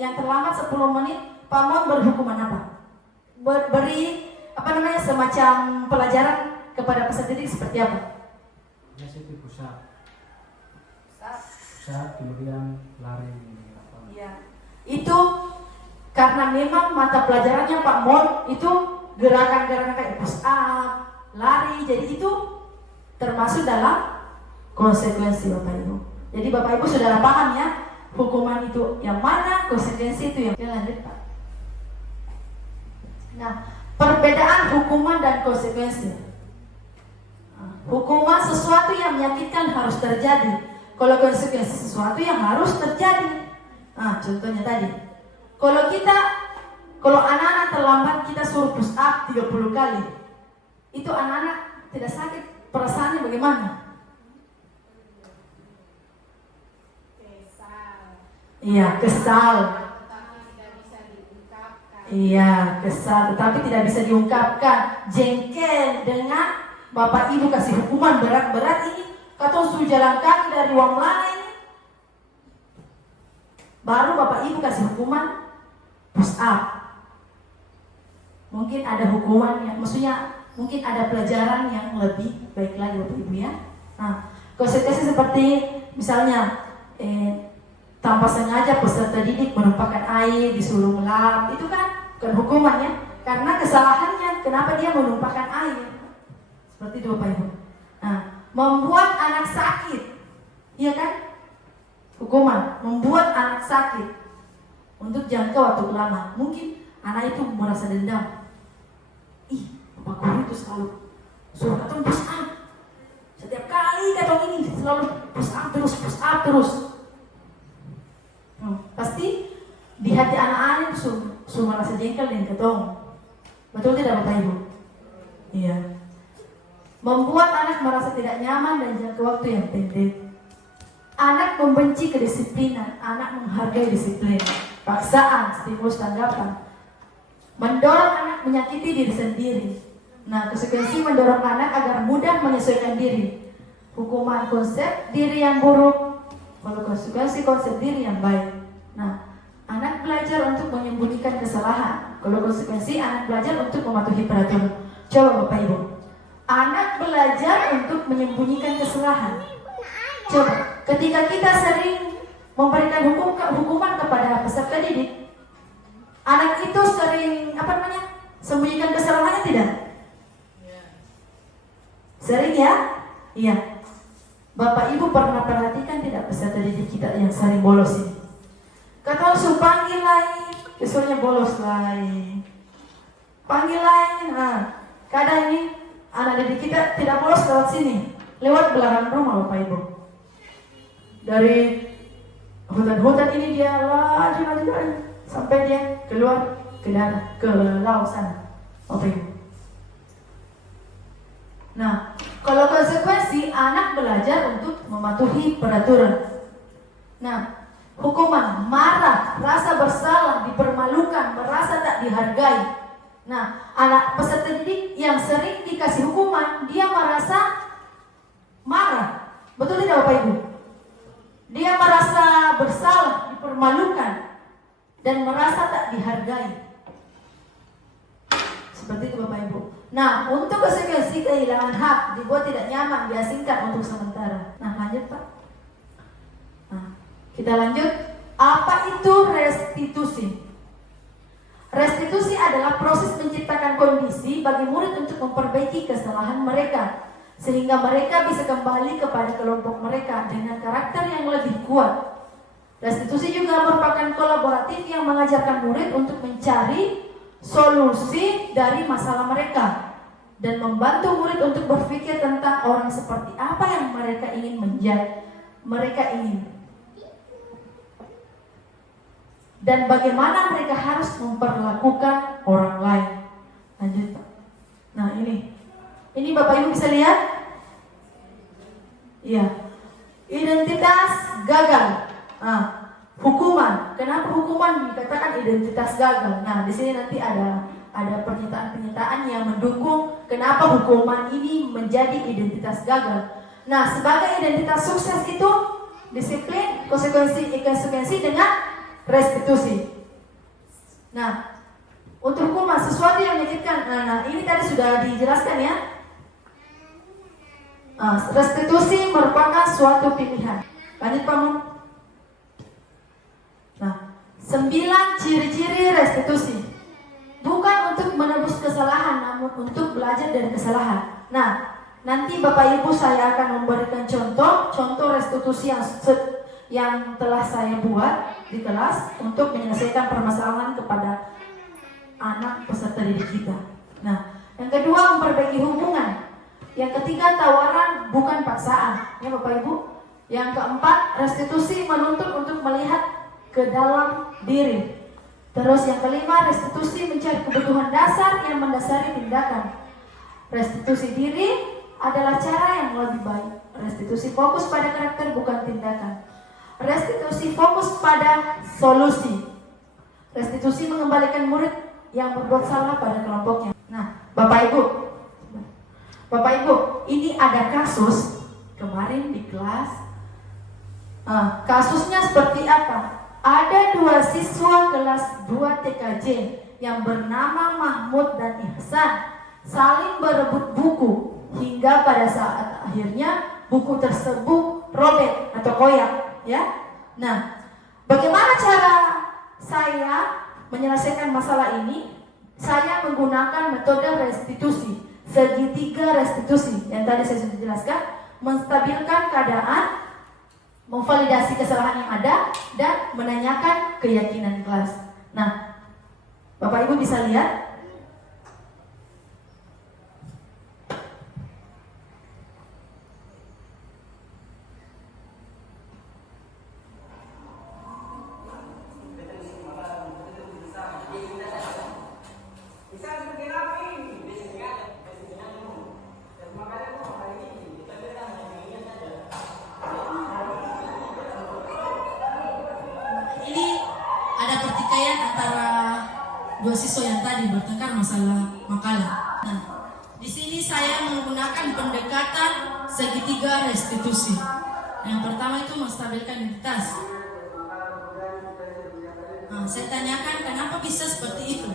yang terlambat 10 menit, Pak Mon berhukuman apa? Beri semacam pelajaran kepada peserta didik seperti apa? Ya, itu pusat, kemudian lari di lapangan. Iya. Itu karena memang mata pelajarannya Pak Mon itu gerakan-gerakan kayak push up, lari, jadi itu termasuk dalam konsekuensi Bapak Ibu. Jadi Bapak Ibu sudah paham ya, hukuman itu yang mana, konsekuensi itu yang lanjut Pak. Nah, perbedaan hukuman dan konsekuensi. Hukuman sesuatu yang menyakitkan harus terjadi. Kalau konsekuensi sesuatu yang harus terjadi. Nah, contohnya tadi. Kalau anak-anak terlambat kita suruh push up 30 kali. Itu anak-anak tidak sakit, perasaannya bagaimana? Iya, kesal. Tetapi tidak bisa diungkapkan. Iya, kesal tetapi tidak bisa diungkapkan. Jengkel dengan Bapak Ibu kasih hukuman berat-berat ini. Katong suruh jalan kaki dari ruang melana ini. Baru Bapak Ibu kasih hukuman push up. Mungkin ada hukuman yang, maksudnya mungkin ada pelajaran yang lebih baik lagi Bapak Ibu ya. Nah, konsekuensi seperti misalnya tanpa sengaja peserta didik menumpahkan air, disuruh melap, itu kan bukan hukuman ya, karena kesalahannya kenapa dia menumpahkan air. Seperti itu Bapak Ibu. Nah, membuat anak sakit, iya kan? Hukuman, membuat anak sakit untuk jangka waktu lama. Mungkin anak itu merasa dendam. Ih, Bapak Guru itu selalu suruh katong push up. Setiap kali katong ini selalu push up terus. Pasti di hati anak-anak itu suruh merasa jengkel dengan katong. Betul tidak Bapak Ibu? Iya. Membuat anak merasa tidak nyaman dan jangka waktu yang pendek. Anak membenci kedisiplinan, anak menghargai disiplin, paksaan, stimulus tanggapan. Mendorong anak menyakiti diri sendiri. Nah, konsekuensi mendorong anak agar mudah menyesuaikan diri. Hukuman konsep diri yang buruk, kalau konsekuensi konsep diri yang baik. Nah, anak belajar untuk menyembunyikan kesalahan. Kalau konsekuensi anak belajar untuk mematuhi peraturan. Coba Bapak Ibu, anak belajar untuk menyembunyikan kesalahan. Coba, ketika kita sering memberikan hukuman kepada peserta didik, anak itu sering sembunyikan kesalahannya tidak? Sering ya? Iya. Bapak Ibu pernah perhatikan tidak peserta didik kita yang sering bolos ini? Kata suruh panggil lagi, besoknya bolos lagi. Panggil lagi. Nah, kadang ini anak didik kita tidak bolos lewat sini, lewat belakang rumah Bapak Ibu. Dari hutan-hutan ini dia laju sampai dia keluar ke laut sana, Bapak Ibu. Nah, kalau konsekuensi anak belajar untuk mematuhi peraturan. Nah, hukuman, marah, rasa bersalah, dipermalukan, merasa tak dihargai. Nah, anak peserta didik yang sering dikasih hukuman, dia merasa marah. Betul tidak Bapak Ibu? Dia merasa bersalah, dipermalukan, dan merasa tak dihargai. Seperti itu Bapak Ibu. Nah, untuk konsekuensi kehilangan hak, dibuat tidak nyaman, diasingkan untuk sementara. Nah, lanjut Pak. Nah, kita lanjut. Apa itu restitusi? Restitusi adalah proses menciptakan kondisi bagi murid untuk memperbaiki kesalahan mereka, sehingga mereka bisa kembali kepada kelompok mereka dengan karakter yang lebih kuat. Restitusi juga merupakan kolaboratif yang mengajarkan murid untuk mencari solusi dari masalah mereka dan membantu murid untuk berpikir tentang orang seperti apa yang mereka ingin menjadi, dan bagaimana mereka harus memperlakukan orang lain. Lanjut Pak. Nah ini Bapak Ibu bisa lihat. Iya. Identitas gagal. Nah, hukuman. Kenapa hukuman dikatakan identitas gagal? Nah, di sini nanti ada pernyataan-pernyataan yang mendukung kenapa hukuman ini menjadi identitas gagal. Nah, sebagai identitas sukses itu disiplin, konsekuensi dengan restitusi. Nah, untuk hukuman sesuatu yang menyakitkan. Nah, ini tadi sudah dijelaskan ya. Restitusi merupakan suatu pilihan. Lanjut Pak Mun. Nah, 9 ciri-ciri restitusi. Bukan untuk menebus kesalahan namun untuk belajar dari kesalahan. Nah, nanti Bapak Ibu saya akan memberikan contoh restitusi yang telah saya buat di kelas untuk menyelesaikan permasalahan kepada anak peserta didik kita. Nah, yang kedua memperbaiki hubungan. Yang ketiga tawaran bukan paksaan, ya Bapak Ibu. Yang keempat restitusi menuntut untuk melihat ke dalam diri. Terus yang kelima restitusi mencari kebutuhan dasar yang mendasari tindakan. Restitusi diri adalah cara yang lebih baik. Restitusi fokus pada karakter bukan tindakan. Restitusi fokus pada solusi. Restitusi mengembalikan murid yang berbuat salah pada kelompoknya. Nah, Bapak Ibu, ini ada kasus kemarin di kelas. Kasusnya seperti apa? Ada 2 siswa kelas 2 TKJ yang bernama Mahmud dan Ihsan saling berebut buku hingga pada saat akhirnya buku tersebut robek atau koyak, ya. Nah, bagaimana cara saya menyelesaikan masalah ini? Saya menggunakan metode restitusi, segitiga restitusi yang tadi saya sudah jelaskan, menstabilkan keadaan, memvalidasi kesalahan yang ada, dan menanyakan keyakinan kelas. Nah, Bapak Ibu bisa lihat. Dua siswa yang tadi bertengkar masalah makalah. Nah, di sini saya menggunakan pendekatan segitiga restitusi. Yang pertama itu menstabilkan identitas. Nah, saya tanyakan kenapa bisa seperti itu.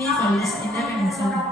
Ini validasi tindakan yang salah.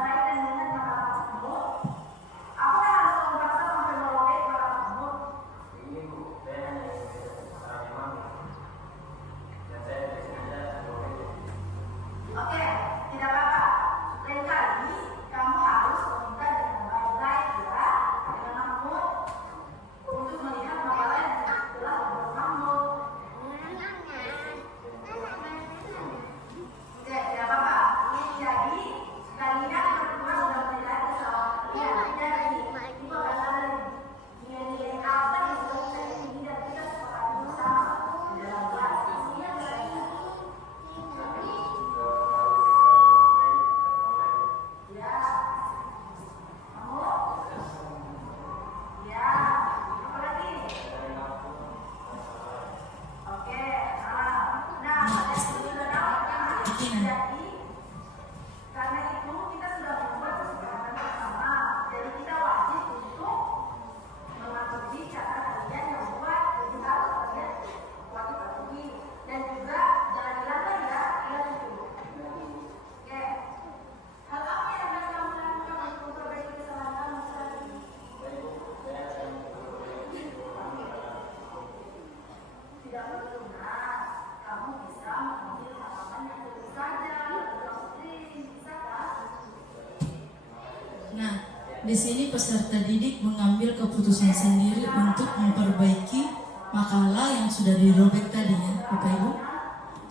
Di sini peserta didik mengambil keputusan sendiri untuk memperbaiki makalah yang sudah dirobek tadi, ya Bapak Ibu.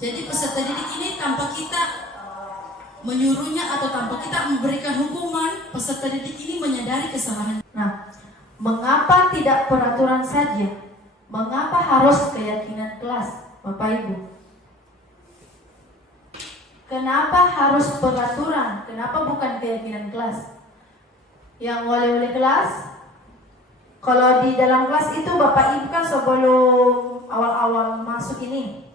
Jadi peserta didik ini tanpa kita menyuruhnya atau tanpa kita memberikan hukuman, peserta didik ini menyadari kesalahan. Nah, mengapa tidak peraturan saja? Mengapa harus keyakinan kelas, Bapak Ibu? Kenapa harus peraturan? Kenapa bukan keyakinan kelas? Yang oleh kelas, kalau di dalam kelas itu Bapak Ibu kan sebelum awal-awal masuk ini,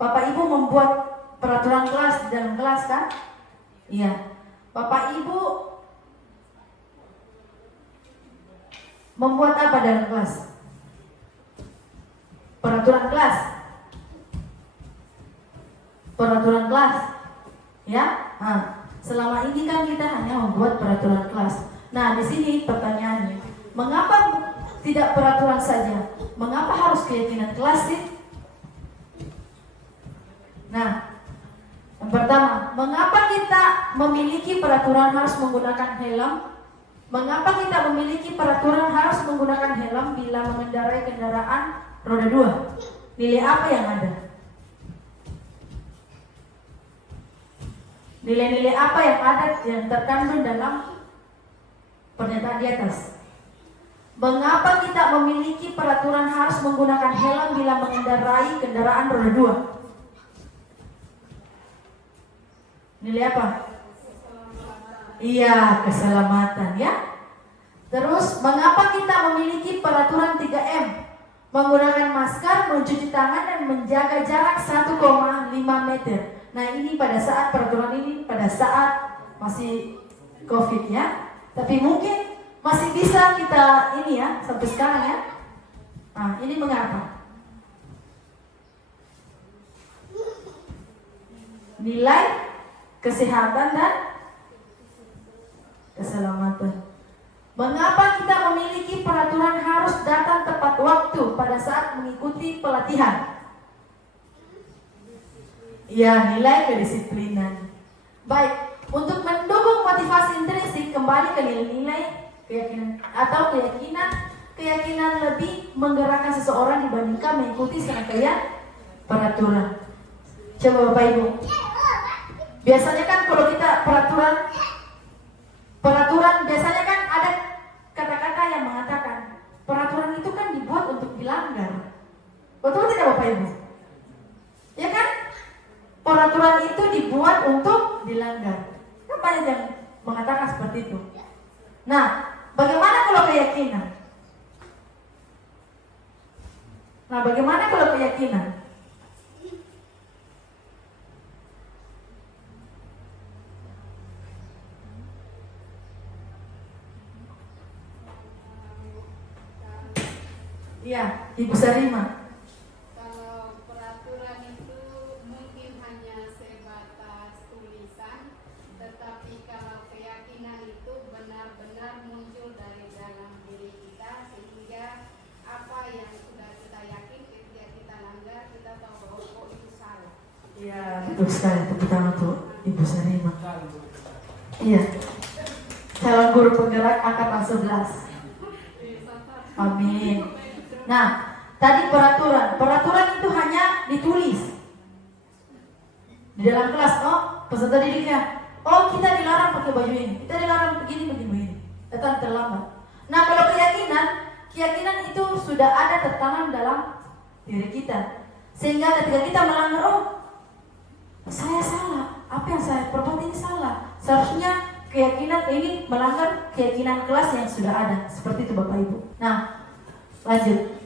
Bapak Ibu membuat peraturan kelas di dalam kelas kan? Iya. Bapak Ibu membuat apa dalam kelas? peraturan kelas. Peraturan kelas. Ya. Nah, selama ini kan kita hanya membuat peraturan kelas. Nah, di sini pertanyaannya, mengapa tidak peraturan saja? Mengapa harus keyakinan kelas sih? Nah, yang pertama, mengapa kita memiliki peraturan harus menggunakan helm? Mengapa kita memiliki peraturan harus menggunakan helm bila mengendarai kendaraan roda 2? Nilai apa yang ada? Nilai-nilai apa yang ada yang terkandung dalam pernyataan di atas? Mengapa kita memiliki peraturan harus menggunakan helm bila mengendarai kendaraan roda 2? Nilai apa? Iya, keselamatan ya. Terus, mengapa kita memiliki peraturan 3M? Menggunakan masker, mencuci tangan, dan menjaga jarak 1,5 meter. Nah, ini pada saat peraturan ini, pada saat masih COVID ya. Tapi mungkin masih bisa kita ini ya, sampai sekarang ya. Nah, ini mengapa? Nilai kesehatan dan keselamatan. Mengapa kita memiliki peraturan harus datang tepat waktu pada saat mengikuti pelatihan? Ya, nilai kedisiplinan. Baik, untuk mendukung motivasi intrinsik, kembali ke nilai keyakinan atau keyakinan lebih menggerakkan seseorang dibandingkan mengikuti serangkaian peraturan. Coba Bapak Ibu. Biasanya kan kalau kita peraturan biasanya kan ada kata-kata yang mengatakan peraturan itu kan dibuat untuk dilanggar. Betul tidak Bapak Ibu? Ya kan? Peraturan itu dibuat untuk dilanggar. Kan banyak yang mengatakan seperti itu. Nah, bagaimana kalau keyakinan? Iya, Ibu Sarima. Kalau peraturan itu mungkin hanya sebatas tulisan, tetapi kalau keyakinan itu benar-benar muncul dari dalam diri kita, sehingga apa yang sudah kita yakin ketika kita langgar, kita tahu bahwa oh itu salah. Iya, betul sekali. Tepuk tangan untuk Ibu Sarima. Iya. Calon guru penggerak angkatan 11. Amin. Nah, tadi peraturan itu hanya ditulis di dalam kelas. Oh, peserta didiknya, oh kita dilarang pakai baju ini, kita dilarang begini, datang terlambat. Nah, kalau keyakinan itu sudah ada tertanam dalam diri kita, sehingga ketika kita melanggar, oh saya salah, apa yang saya perbuat ini salah. Seharusnya keyakinan ini melanggar keyakinan kelas yang sudah ada, seperti itu Bapak Ibu. Nah, lanjut.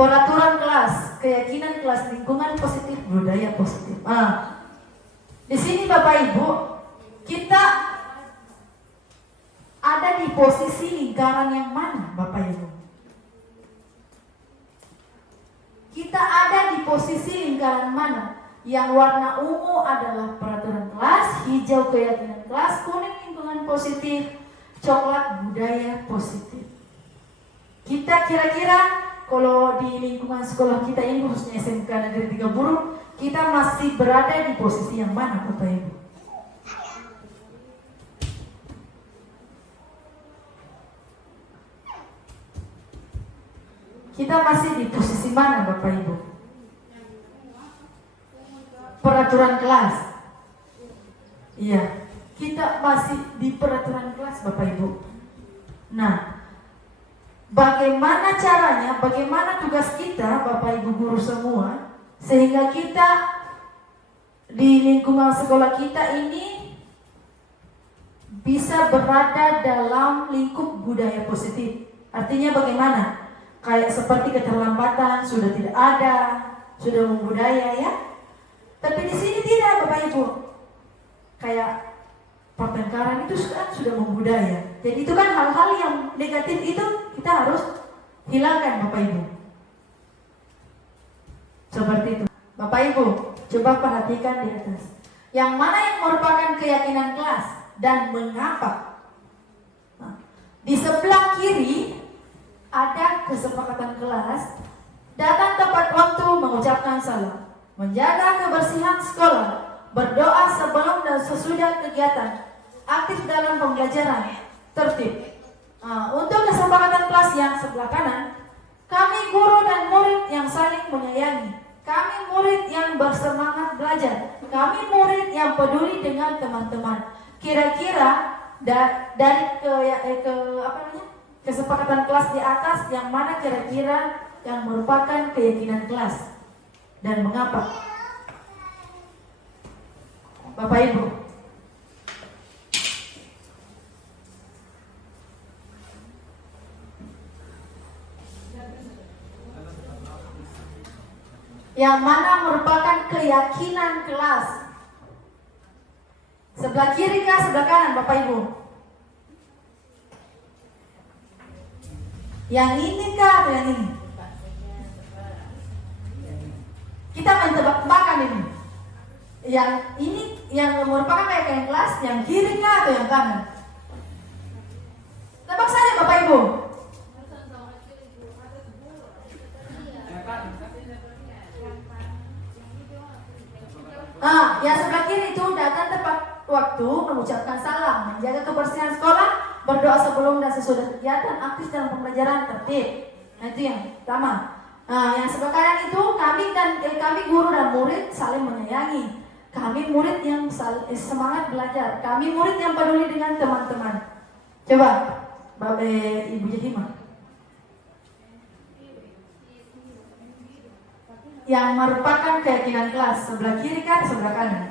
Peraturan kelas, keyakinan kelas, lingkungan positif, budaya positif. Di sini Bapak Ibu, kita ada di posisi lingkaran yang mana, Bapak Ibu? Kita ada di posisi lingkaran mana? Yang warna ungu adalah peraturan kelas, hijau keyakinan kelas, kuning lingkungan positif, coklat budaya positif. Kita kira-kira kalau di lingkungan sekolah kita ini, khususnya SMK Negeri 3 Burung, kita masih berada di posisi yang mana Bapak Ibu? Kita masih di posisi mana Bapak Ibu? Peraturan kelas. Iya, kita masih di peraturan kelas Bapak Ibu. Nah, bagaimana caranya, bagaimana tugas kita Bapak Ibu guru semua, sehingga kita di lingkungan sekolah kita ini bisa berada dalam lingkup budaya positif. Artinya bagaimana? Kayak seperti keterlambatan sudah tidak ada, sudah membudaya ya. Tapi di sini tidak Bapak Ibu. Kayak pertengkaran itu sudah membudaya. Jadi itu kan hal-hal yang negatif itu kita harus hilangkan Bapak Ibu. Seperti itu. Bapak Ibu, coba perhatikan di atas. Yang mana yang merupakan keyakinan kelas dan mengapa? Nah, di sebelah kiri ada kesepakatan kelas, datang tepat waktu mengucapkan salam, menjaga kebersihan sekolah, berdoa sebelum dan sesudah kegiatan, aktif dalam pembelajaran, tertib. Untuk kesepakatan kelas yang sebelah kanan, kami guru dan murid yang saling menyayangi, kami murid yang bersemangat belajar, kami murid yang peduli dengan teman-teman. Kira-kira dari kesepakatan kelas di atas, yang mana kira-kira yang merupakan keyakinan kelas dan mengapa? Bapak Ibu, yang mana merupakan keyakinan kelas? Sebelah kiri kah, sebelah kanan, Bapak Ibu? Yang ini kah atau yang ini? Kita mentebak-tebakan ini. Yang ini yang merupakan keyakinan kelas, yang kiri kah atau yang kanan? Tebak saja Bapak Ibu. Yang sebelah kiri itu datang tepat waktu, mengucapkan salam, menjaga kebersihan sekolah, berdoa sebelum dan sesudah kegiatan, aktif dalam pembelajaran, tertib. Nah, itu yang pertama. Yang sebelah kanan itu kami guru dan murid saling menyayangi. Kami murid yang semangat belajar. Kami murid yang peduli dengan teman-teman. Coba, Ibu Jahimah. Yang merupakan keyakinan kelas, sebelah kiri kan, sebelah kanan?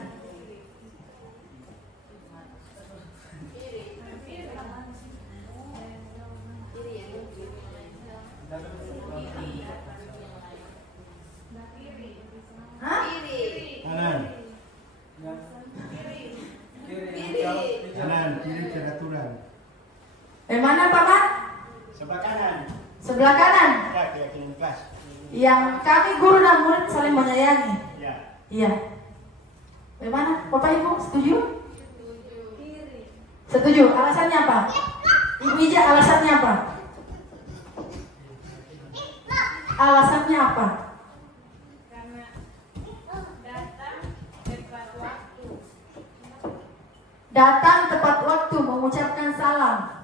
Hah? Kanan. Kanan, kiri peraturan. Mana Paman? Sebelah kanan. Sebelah kanan. Ya, keyakinan kelas. Yang kami guru dan murid saling menyayangi. Ya. Iya. Bagaimana? Bapak Ibu setuju? Setuju. Alasannya apa? Ibu Ija, alasannya apa? Alasannya apa? Karena datang tepat waktu. Datang tepat waktu, mengucapkan salam.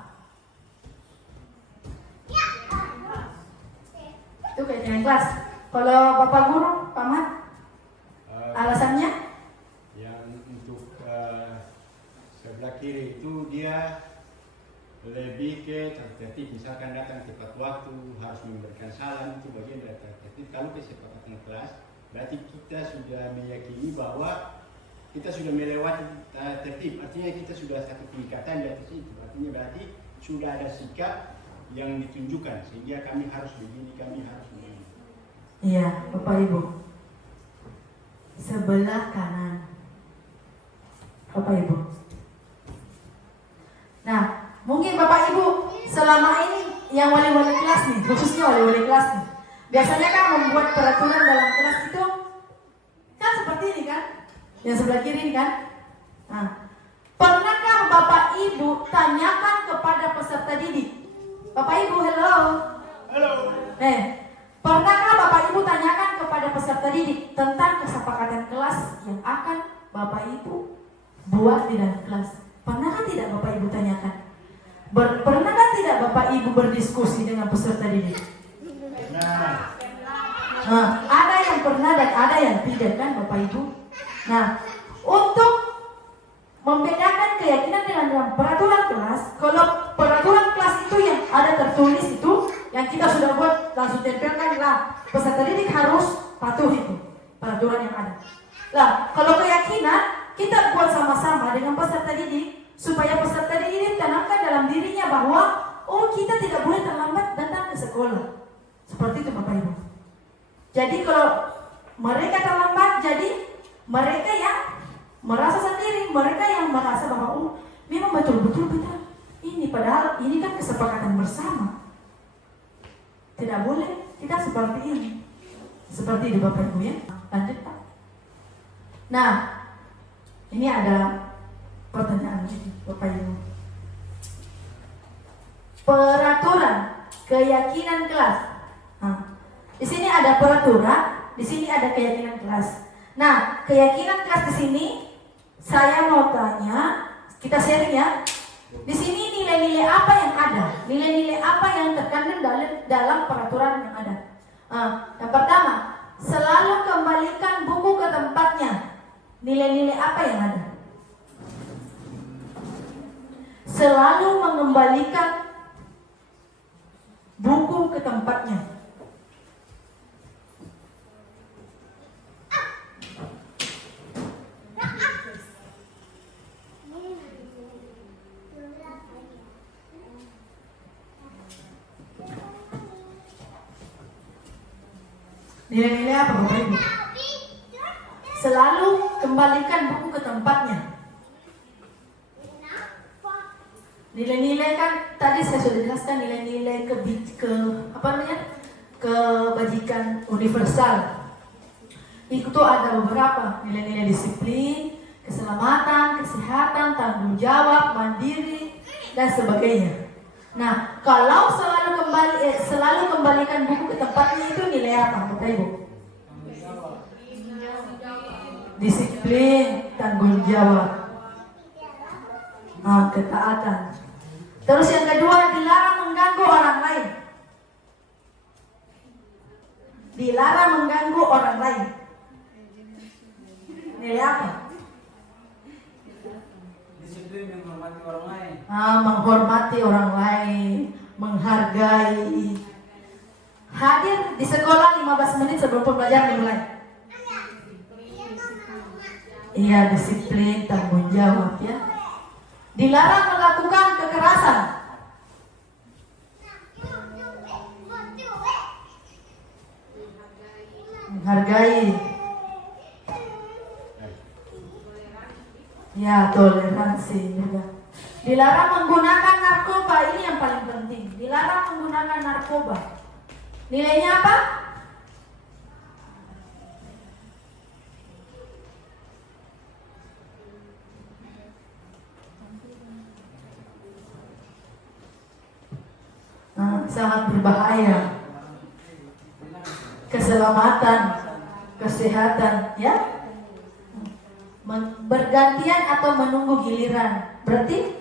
Itu keyakinan kelas. Kalau Bapak Guru, Paman, alasannya? Yang untuk sebelah kiri itu dia lebih ke tertib. Misalkan datang tepat waktu, harus memberikan salam, itu bagian dari tertib. Kalau kesepakatan kelas, berarti kita sudah meyakini bahwa kita sudah melewati tertib. Artinya kita sudah satu tingkatan di atas itu. Artinya berarti sudah ada sikap yang ditunjukkan, sehingga kami harus begini, kami harus begini. Iya, Bapak Ibu. Sebelah kanan, Bapak Ibu. Nah, mungkin Bapak Ibu selama ini yang wali-wali kelas nih, khususnya wali-wali kelas nih, biasanya kan membuat peraturan dalam kelas itu kan seperti ini kan, yang sebelah kiri ini kan. Nah, pernahkah Bapak Ibu tanyakan kepada peserta didik? Bapak Ibu, hello. Halo. Pernahkah Bapak Ibu tanyakan kepada peserta didik tentang kesepakatan kelas yang akan Bapak Ibu buat di dalam kelas? Pernahkah tidak Bapak Ibu tanyakan? Pernahkah tidak Bapak Ibu berdiskusi dengan peserta didik? Ada yang pernah dan ada yang tidak kan Bapak Ibu? Nah, untuk membedakan keyakinan dengan dalam peraturan kelas, kalau peraturan kelas itu yang ada tertulis itu, yang kita sudah buat langsung tempelkan lah, peserta didik harus patuh itu peraturan yang ada. Lah, kalau keyakinan kita buat sama-sama dengan peserta didik supaya peserta didik tanamkan dalam dirinya bahwa kita tidak boleh terlambat datang ke sekolah. Seperti itu Bapak Ibu. Jadi kalau mereka terlambat, jadi mereka yang merasa sendiri, mereka yang merasa bahwa memang betul-betul kita ini, padahal ini kan kesepakatan bersama. Tidak boleh kita seperti ini. Seperti itu Bapak Ibu ya. Lanjut Pak. Nah, ini ada pertanyaan Bapak Ibu. Peraturan keyakinan kelas. Nah, di sini ada peraturan, di sini ada keyakinan kelas. Nah, keyakinan kelas di sini saya mau tanya, kita sharing ya. Di sini nilai-nilai apa yang ada? Nilai-nilai apa yang terkandung dalam peraturan yang ada? Yang pertama, selalu kembalikan buku ke tempatnya. Nilai-nilai apa yang ada? Selalu mengembalikan buku ke tempatnya. Nilai-nilai apa Bapak Ibu? Selalu kembalikan buku ke tempatnya. Nilai-nilai kan tadi saya sudah jelaskan, nilai-nilai kebajikan universal. Itu ada beberapa nilai-nilai disiplin, keselamatan, kesehatan, tanggung jawab, mandiri dan sebagainya. Nah, kalau selalu kembalikan buku ke tempatnya itu nilai apa, Bapak Ibu? Disiplin, tanggung jawab, ketaatan. Terus yang kedua, dilarang mengganggu orang lain. Dilarang mengganggu orang lain. Nilai apa? Disiplin menghormati orang lain. Menghormati orang lain, menghargai. Hadir di sekolah 15 menit sebelum pembelajaran dimulai. Iya, disiplin, tanggung jawab ya. Dilarang melakukan kekerasan. Menghargai. Ya, toleransi juga. Dilarang menggunakan narkoba, ini yang paling penting. Dilarang menggunakan narkoba. Nilainya apa? Sangat berbahaya. Keselamatan, kesehatan, ya. Bergantian atau menunggu giliran. Berarti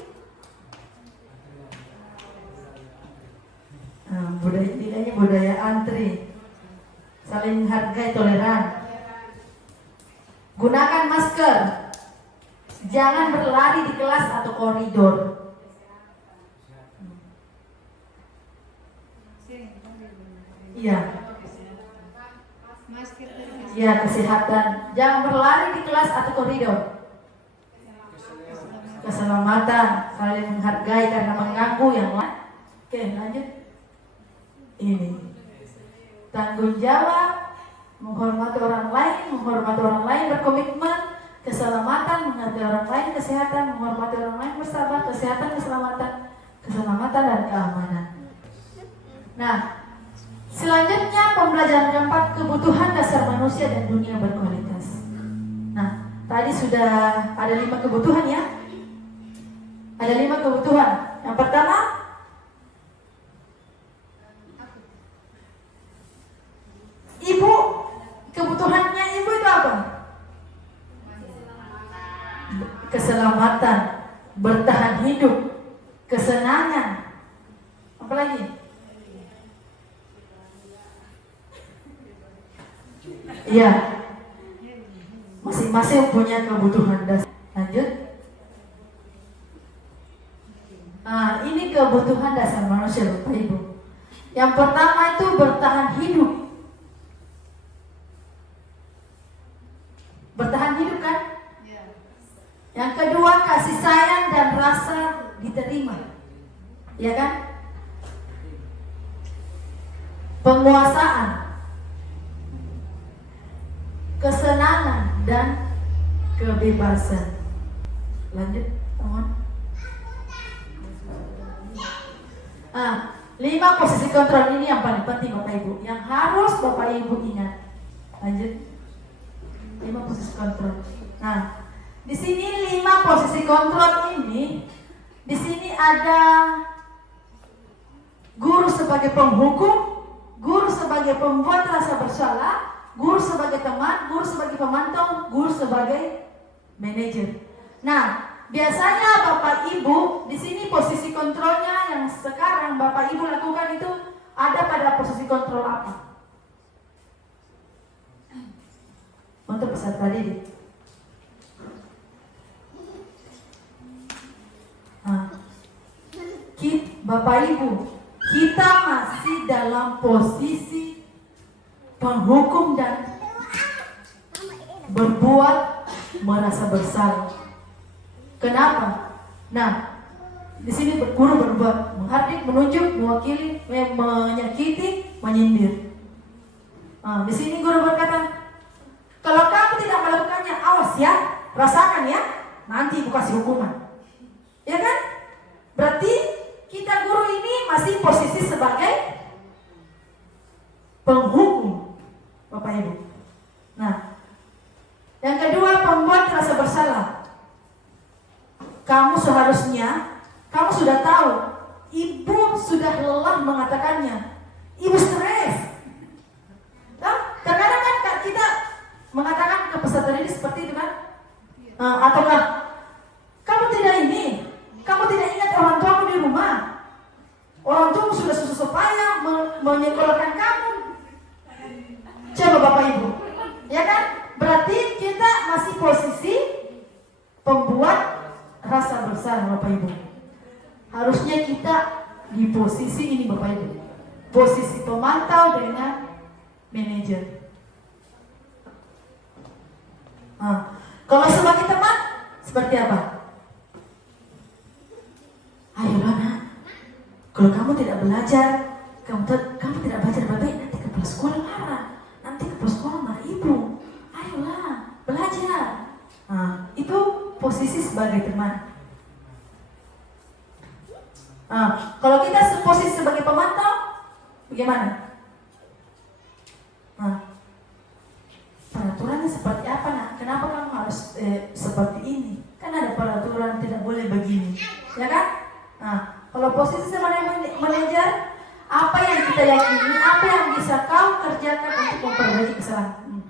nilainya budaya antri, saling menghargai, toleran. Gunakan masker. Jangan berlari di kelas atau koridor. Iya. Ya, kesehatan. Jangan berlari di kelas atau koridor. Keselamatan, saling menghargai karena mengganggu yang lain. Oke, lanjut. Ini. Tanggung jawab, menghormati orang lain, berkomitmen, keselamatan, menghargai orang lain, kesehatan, menghormati orang lain, bersabar, kesehatan, keselamatan dan keamanan. Nah, selanjutnya pembelajaran keempat, kebutuhan dasar manusia dan dunia berkualitas. Nah, tadi sudah ada 5 kebutuhan ya. Ada 5 kebutuhan. Yang pertama, ibu, kebutuhannya ibu itu apa? Keselamatan, bertahan hidup, kesenangan. Apa lagi? Iya, masing-masing punya kebutuhan dasar. Lanjut. Nah, ini kebutuhan dasar manusia, Bapak Ibu. Yang pertama itu bertahan hidup. Bertahan hidup kan? Yang kedua, kasih sayang dan rasa diterima. Ya kan? Penguasaan, kesenangan dan kebebasan. Lanjut, teman. 5 posisi kontrol ini yang paling penting Bapak Ibu, yang harus Bapak Ibu ingat. Lanjut. 5 posisi kontrol. Nah, di sini 5 posisi kontrol ini, di sini ada guru sebagai penghukum, guru sebagai pembuat rasa bersalah, guru sebagai teman, guru sebagai pemantau, guru sebagai manajer. Nah, biasanya Bapak Ibu di sini posisi kontrolnya yang sekarang Bapak Ibu lakukan itu ada pada posisi kontrol apa? Untuk peserta didik. Bapak Ibu, kita masih dalam posisi penghukum dan berbuat merasa bersalah. Kenapa? Nah, di sini guru berbuat menghardik, menunjuk, mewakili, menyakiti, menyindir. Di sini guru berkata, kalau kamu tidak melakukannya, awas ya, rasakan ya, nanti ibu kasih hukuman. Ya kan? Berarti kita guru ini masih posisi sebagai penghukum, Bapak Ibu. Nah, yang kedua, pembuat rasa bersalah. Kamu seharusnya, kamu sudah tahu, ibu sudah lelah mengatakannya. Ibu stres. Terkadang kan kita mengatakan ke peserta didik seperti itu kan? Ataukah kamu tidak ini, kamu tidak ingat orang tuamu di rumah, orang tuamu sudah susah payah menyekolahkan kamu. Coba Bapak Ibu, ya kan? Berarti kita masih posisi pembuat rasa bersalah, Bapak Ibu. Harusnya kita di posisi ini, Bapak Ibu, posisi pemantau dengan manajer. Kalau sebagai teman seperti apa? Ayolah nak, kalau kamu tidak belajar, kamu tidak belajar baik, nanti kepala sekolah marah, nanti kepala sekolah marah ibu. Ayolah belajar. Itu posisi sebagai teman. Kalau kita posisi sebagai pemantau, bagaimana? Peraturannya seperti apa nak? Kenapa kamu harus seperti ini? Kan ada peraturan tidak boleh begini, ya kan? Kalau posisi sebagai manajer, apa yang kita yakini, apa yang bisa kau kerjakan untuk memperbaiki kesalahan?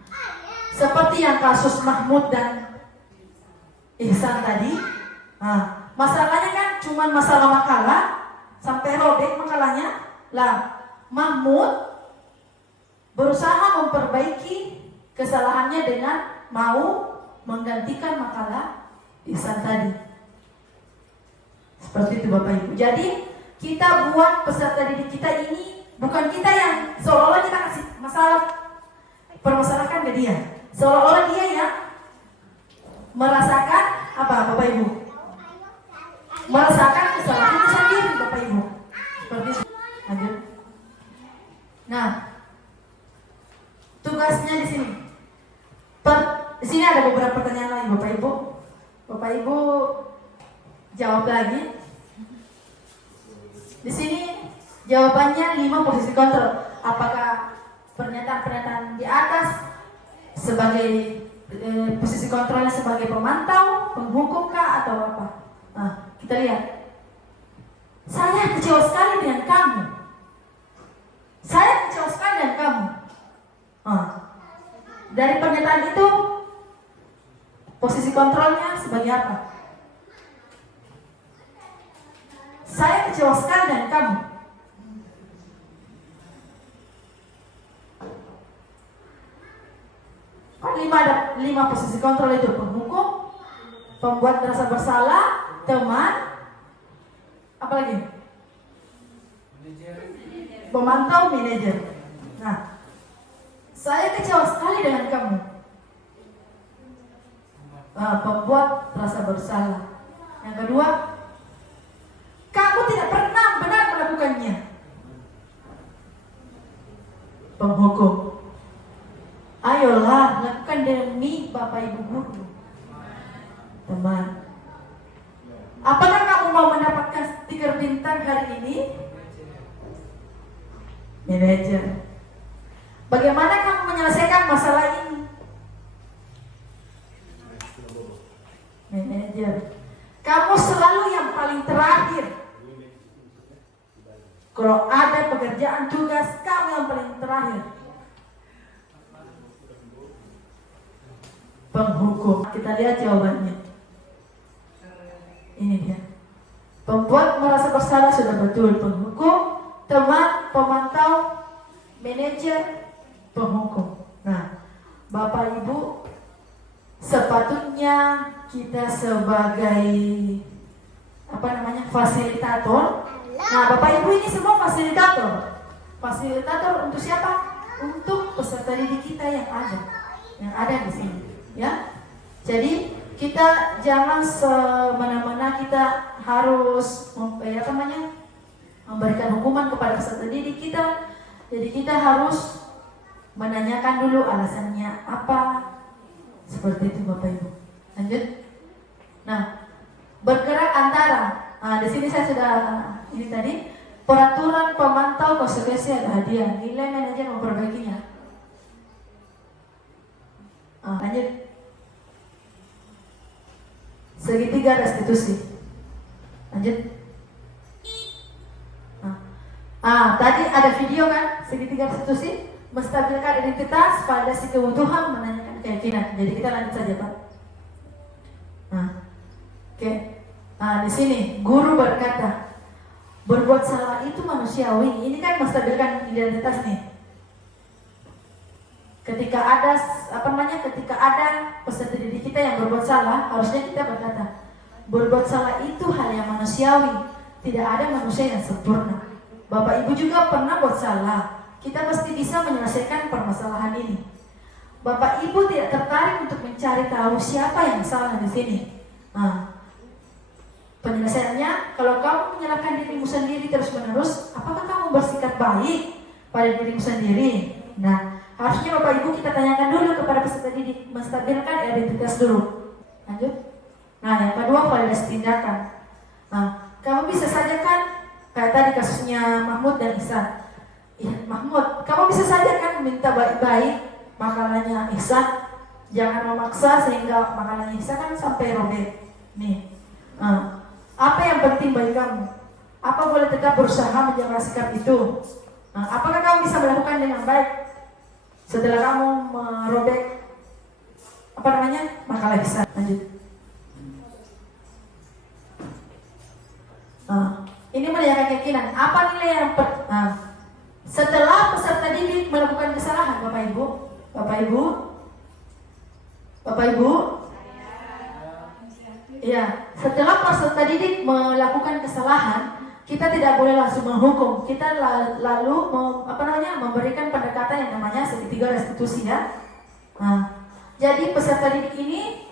Seperti yang kasus Mahmud dan Ihsan tadi. Masalahnya kan cuma masalah makalah, sampai robek makalahnya. Lah, Mahmud berusaha memperbaiki kesalahannya dengan mau menggantikan makalah Ihsan tadi. Seperti itu Bapak Ibu. Jadi kita buat peserta didik kita ini bukan kita yang seolah-olah kita kasih masalah, permasalahkan ke dia. Seolah-olah dia yang merasakan apa Bapak Ibu? Merasakan kesalahan itu sendiri Bapak Ibu. Seperti itu. Lanjut. Nah, tugasnya di sini. Di sini ada beberapa pertanyaan lagi Bapak Ibu. Bapak Ibu jawab lagi. Di sini jawabannya 5 posisi kontrol. Apakah pernyataan-pernyataan di atas sebagai posisi kontrolnya sebagai pemantau, penghukum kah atau apa? Kita lihat. Saya kecewa sekali dengan kamu. Saya kecewa sekali dengan kamu. Dari pernyataan itu posisi kontrolnya sebagai apa? Saya kecewa sekali dengan kamu. Ada 5 posisi kontrol itu: penghukum, pembuat merasa bersalah, teman, apa lagi? Pemantau, manajer. Nah, saya kecewa sekali dengan kamu. Pembuat rasa bersalah. Yang kedua, kamu tidak pernah benar melakukannya. Penghukum. Ayolah, lakukan demi Bapak Ibu guru. Teman. Apakah kamu mau mendapatkan stiker bintang hari ini? Manajer. Bagaimana kamu menyelesaikan masalah ini? Manajer. Kamu selalu yang paling terakhir. Kalau ada pekerjaan tugas, kamu yang paling terakhir. Penghukum. Kita lihat jawabannya. Ini dia. Pembuat merasa bersalah sudah betul. Penghukum, teman, pemantau, manajer, penghukum. Nah, Bapak Ibu, sepatutnya kita sebagai fasilitator. Nah, Bapak Ibu ini semua fasilitator. Fasilitator untuk siapa? Untuk peserta didik kita yang ada di sini, ya. Jadi kita jangan semena-mena kita harus memberikan hukuman kepada peserta didik kita. Jadi kita harus menanyakan dulu alasannya apa. Seperti itu Bapak Ibu. Lanjut. Nah, bergerak antara. Nah, di sini saya sudah ini tadi peraturan pemantau konsekuensi ada hadiah. Nilai manajer memperbaikinya. Lanjut. Segitiga restitusi. Lanjut. Tadi ada video kan, segitiga restitusi, menstabilkan identitas, validasi kebutuhan, menanyakan keyakinan. Jadi kita lanjut saja Pak. Oke. Di sini guru berkata, berbuat salah itu manusiawi. Ini kan menstabilkan identitas nih. Ketika ada peserta didik kita yang berbuat salah, harusnya kita berkata, berbuat salah itu hal yang manusiawi. Tidak ada manusia yang sempurna. Bapak Ibu juga pernah buat salah. Kita pasti bisa menyelesaikan permasalahan ini. Bapak Ibu tidak tertarik untuk mencari tahu siapa yang salah di sini. Penyelesaiannya, kalau kamu menyalahkan dirimu sendiri terus-menerus, apakah kamu bersikap baik pada dirimu sendiri? Nah, harusnya Bapak Ibu kita tanyakan dulu kepada peserta didik, menstabilkan identitas dulu. Lanjut. Nah, yang kedua, validasi tindakan. Kamu bisa saja kan, kayak tadi kasusnya Mahmud dan Ihsan. Mahmud, kamu bisa saja kan minta baik-baik makalahnya Ihsan, jangan memaksa sehingga makalahnya Ihsan kan sampai robek. Nih, apa yang penting bagi kamu? Apa boleh tetap berusaha menjaga sikap itu? Apakah kamu bisa melakukan dengan baik setelah kamu merobek makalah Ihsan? Lanjut. Ini menanyakan keyakinan. Apa nilai yang setelah peserta didik melakukan kesalahan, Bapak Ibu, ya, setelah peserta didik melakukan kesalahan, kita tidak boleh langsung menghukum. Kita lalu memberikan pendekatan yang namanya segitiga restitusi, ya. Jadi peserta didik ini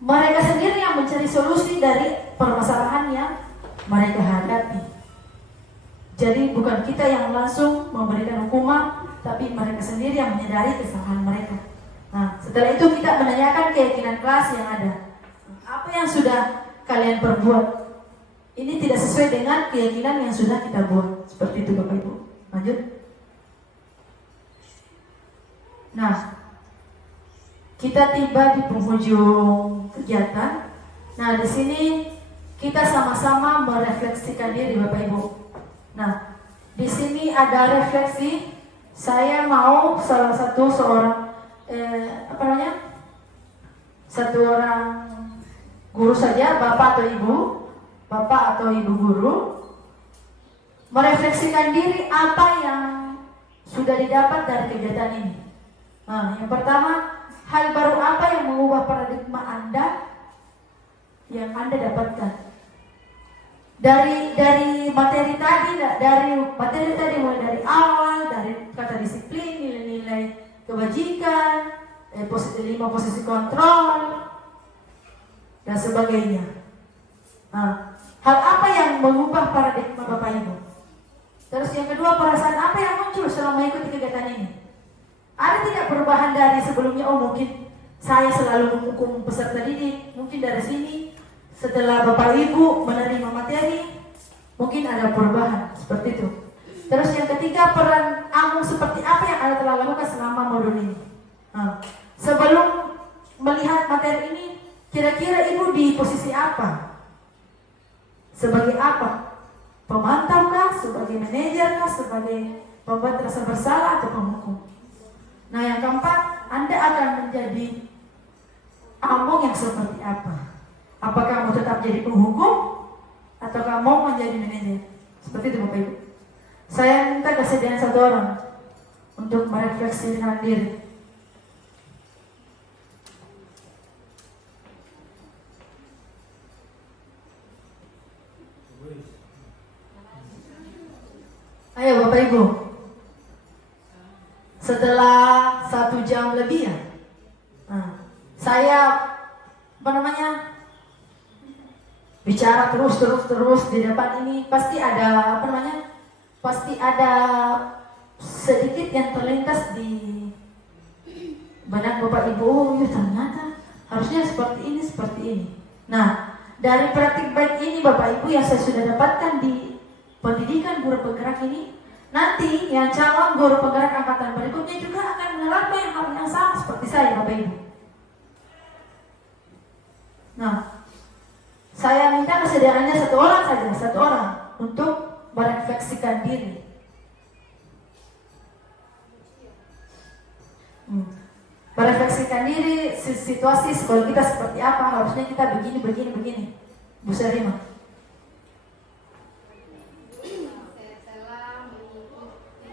mereka sendiri yang mencari solusi dari permasalahan yang mereka hadapi. Jadi bukan kita yang langsung memberikan hukuman, tapi mereka sendiri yang menyadari kesalahan mereka. Setelah itu kita menanyakan keyakinan kelas yang ada. Apa yang sudah kalian perbuat? Ini tidak sesuai dengan keyakinan yang sudah kita buat. Seperti itu Bapak Ibu. Lanjut. Nah, kita tiba di penghujung kegiatan. Nah, di sini kita sama-sama merefleksikan diri Bapak Ibu. Nah, di sini ada refleksi. Saya mau seorang guru saja, bapak atau ibu guru, merefleksikan diri apa yang sudah didapat dari kegiatan ini. Yang pertama, hal baru apa yang mengubah paradigma Anda yang Anda dapatkan dari materi tadi mulai dari awal, dari kata disiplin, nilai-nilai kebajikan, 5 posisi kontrol dan sebagainya. Hal apa yang mengubah paradigma Bapak Ibu? Terus yang kedua, perasaan apa yang muncul selama mengikuti kegiatan ini? Ada tidak perubahan dari sebelumnya? Mungkin saya selalu menghukum peserta didik. Mungkin dari sini setelah Bapak Ibu menerima materi, mungkin ada perubahan seperti itu. Terus yang ketiga, peran kamu seperti apa yang Anda telah lakukan selama modul ini? Sebelum melihat materi ini, kira-kira Ibu di posisi apa? Sebagai apa? Pemantau kah? Sebagai manajer kah? Sebagai pembuat rasa bersalah atau penghukum? Nah, yang keempat, Anda akan menjadi among yang seperti apa? Apakah mau tetap jadi penghukum ataukah mau menjadi manajer? Seperti itu Bapak Ibu. Saya minta kesediaan satu orang untuk merefleksikan diri. Ayo Bapak Ibu. Setelah 1 jam lebih ya, saya bicara terus di depan ini, pasti ada pasti ada sedikit yang terlintas di benak Bapak Ibu. Ya ternyata harusnya seperti ini. Nah, dari praktik baik ini Bapak Ibu yang saya sudah dapatkan di pendidikan guru penggerak ini, nanti yang calon guru penggerak angkatan berikutnya juga akan mengalami hal yang sama seperti saya Bapak Ibu. Nah, saya minta kesediaannya satu orang untuk merefleksikan diri. Merefleksikan diri, situasi sekolah kita seperti apa, harusnya kita begini. Bu Sarima. Setelah mengikuti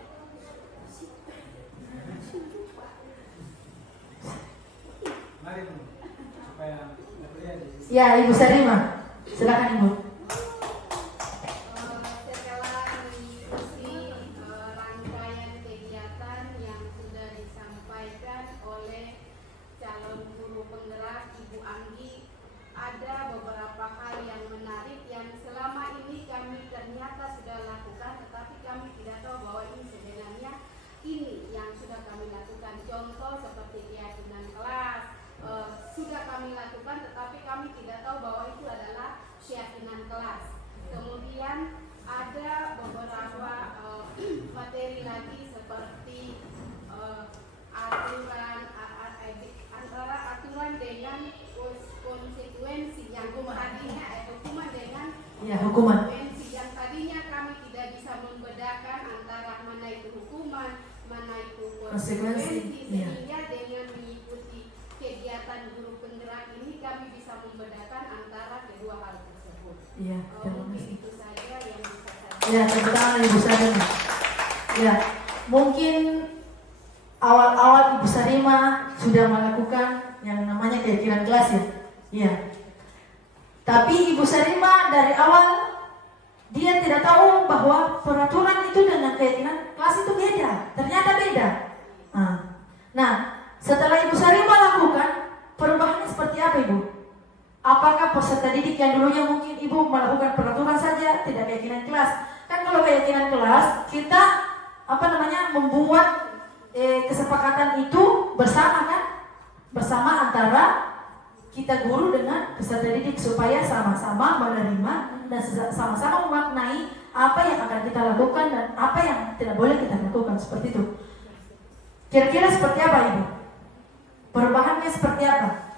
Mari Bu, supaya lihat di sini. Ya, Ibu Sarima. Silakan Ibu. Setelah mengikuti rangkaian kegiatan yang sudah disampaikan oleh calon guru penggerak Ibu Anggi, ada beberapa hal yang menarik yang selama ini kami ternyata sudah lakukan, tetapi kami tidak tahu bahwa ini sebenarnya ini yang sudah kami lakukan. Contoh seperti keyakinan kelas sudah kami lakukan, tetapi kami tidak tahu bahwa itu adalah keyakinan kelas. Kemudian ada beberapa materi lagi seperti antara aturan dengan konsekuensi yang tadinya hukuman dengan Hukuman. konsekuensi yang tadinya kami tidak bisa membedakan antara mana itu hukuman, mana itu konsekuensi, sehingga dengan mengikuti kegiatan guru penggerak ini kami bisa membedakan antara kedua hal tersebut. Iya, terima Mungkin kasih. itu saja yang bisa saya. Ya, tepuk tangan Ibu Sarima. Ya, mungkin awal-awal Ibu Sarima sudah melakukan yang namanya keyakinan kelas ya. Iya. Tapi Ibu Sarima dari awal dia tidak tahu bahwa peraturan itu dengan keyakinan kelas itu beda. Ternyata beda. Nah, setelah Ibu Sarima lakukan, perubahannya seperti apa Ibu? Apakah peserta didik yang dulunya mungkin Ibu melakukan peraturan saja, tidak keyakinan kelas? Kan kalau keyakinan kelas, kita membuat kesepakatan itu bersama kan? Bersama antara kita guru dengan peserta didik supaya sama-sama menerima dan sama-sama memaknai apa yang akan kita lakukan dan apa yang tidak boleh kita lakukan, seperti itu. Kira-kira seperti apa Ibu? Perubahannya seperti apa?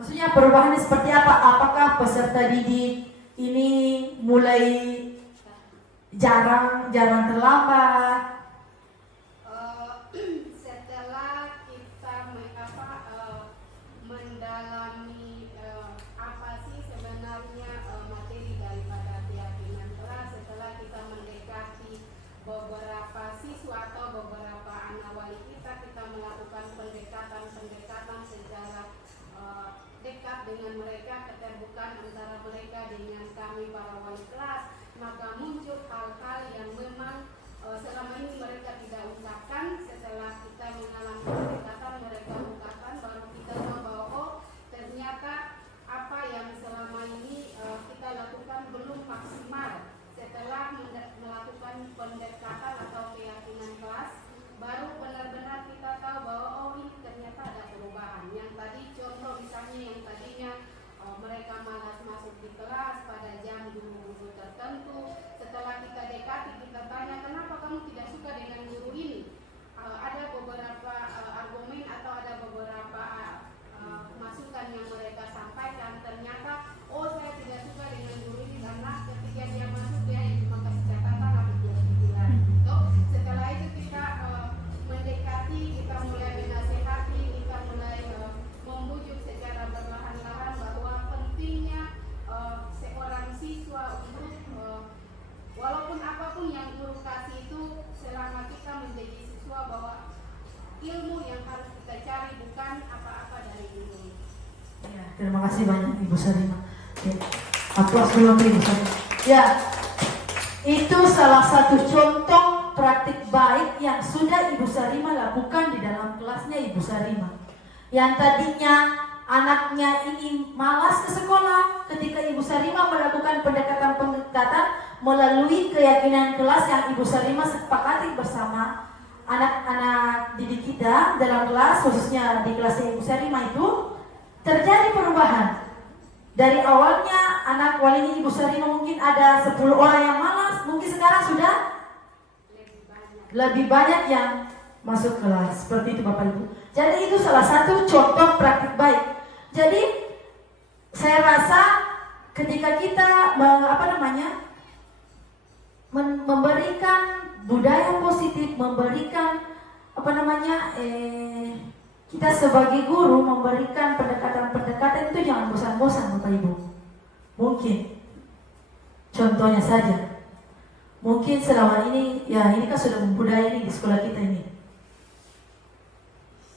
Maksudnya perubahannya seperti apa? Apakah peserta didik ini mulai jarang terlambat? Setelah kita mendalami apa sih sebenarnya materi daripada keyakinan kelas, setelah kita mendekati beberapa siswa atau beberapa anak wali kita melakukan pendekatan secara dekat dengan mereka, keterbukaan antara mereka dengan kami para wali kelas, maka muncul hal-hal yang memang selama ini terima kasih banyak Ibu Sarima. Ya. Aplaus dulu untuk Ibu Sarima. Ya, itu salah satu contoh praktik baik yang sudah Ibu Sarima lakukan di dalam kelasnya Ibu Sarima. Yang tadinya anaknya ini malas ke sekolah, ketika Ibu Sarima melakukan pendekatan melalui keyakinan kelas yang Ibu Sarima sepakati bersama anak-anak didik kita dalam kelas, khususnya di kelasnya Ibu Sarima itu terjadi perubahan. Dari awalnya anak walinya Ibu Sarima mungkin ada 10 orang yang malas, mungkin sekarang sudah lebih banyak yang masuk kelas. Seperti itu Bapak Ibu. Jadi itu salah satu contoh praktik baik. Jadi saya rasa ketika kita memberikan budaya positif, memberikan kita sebagai guru memberikan pendekatan-pendekatan itu jangan bosan-bosan Bapak Ibu. Mungkin contohnya saja, mungkin selama ini ya ini kan sudah budaya ini di sekolah kita ini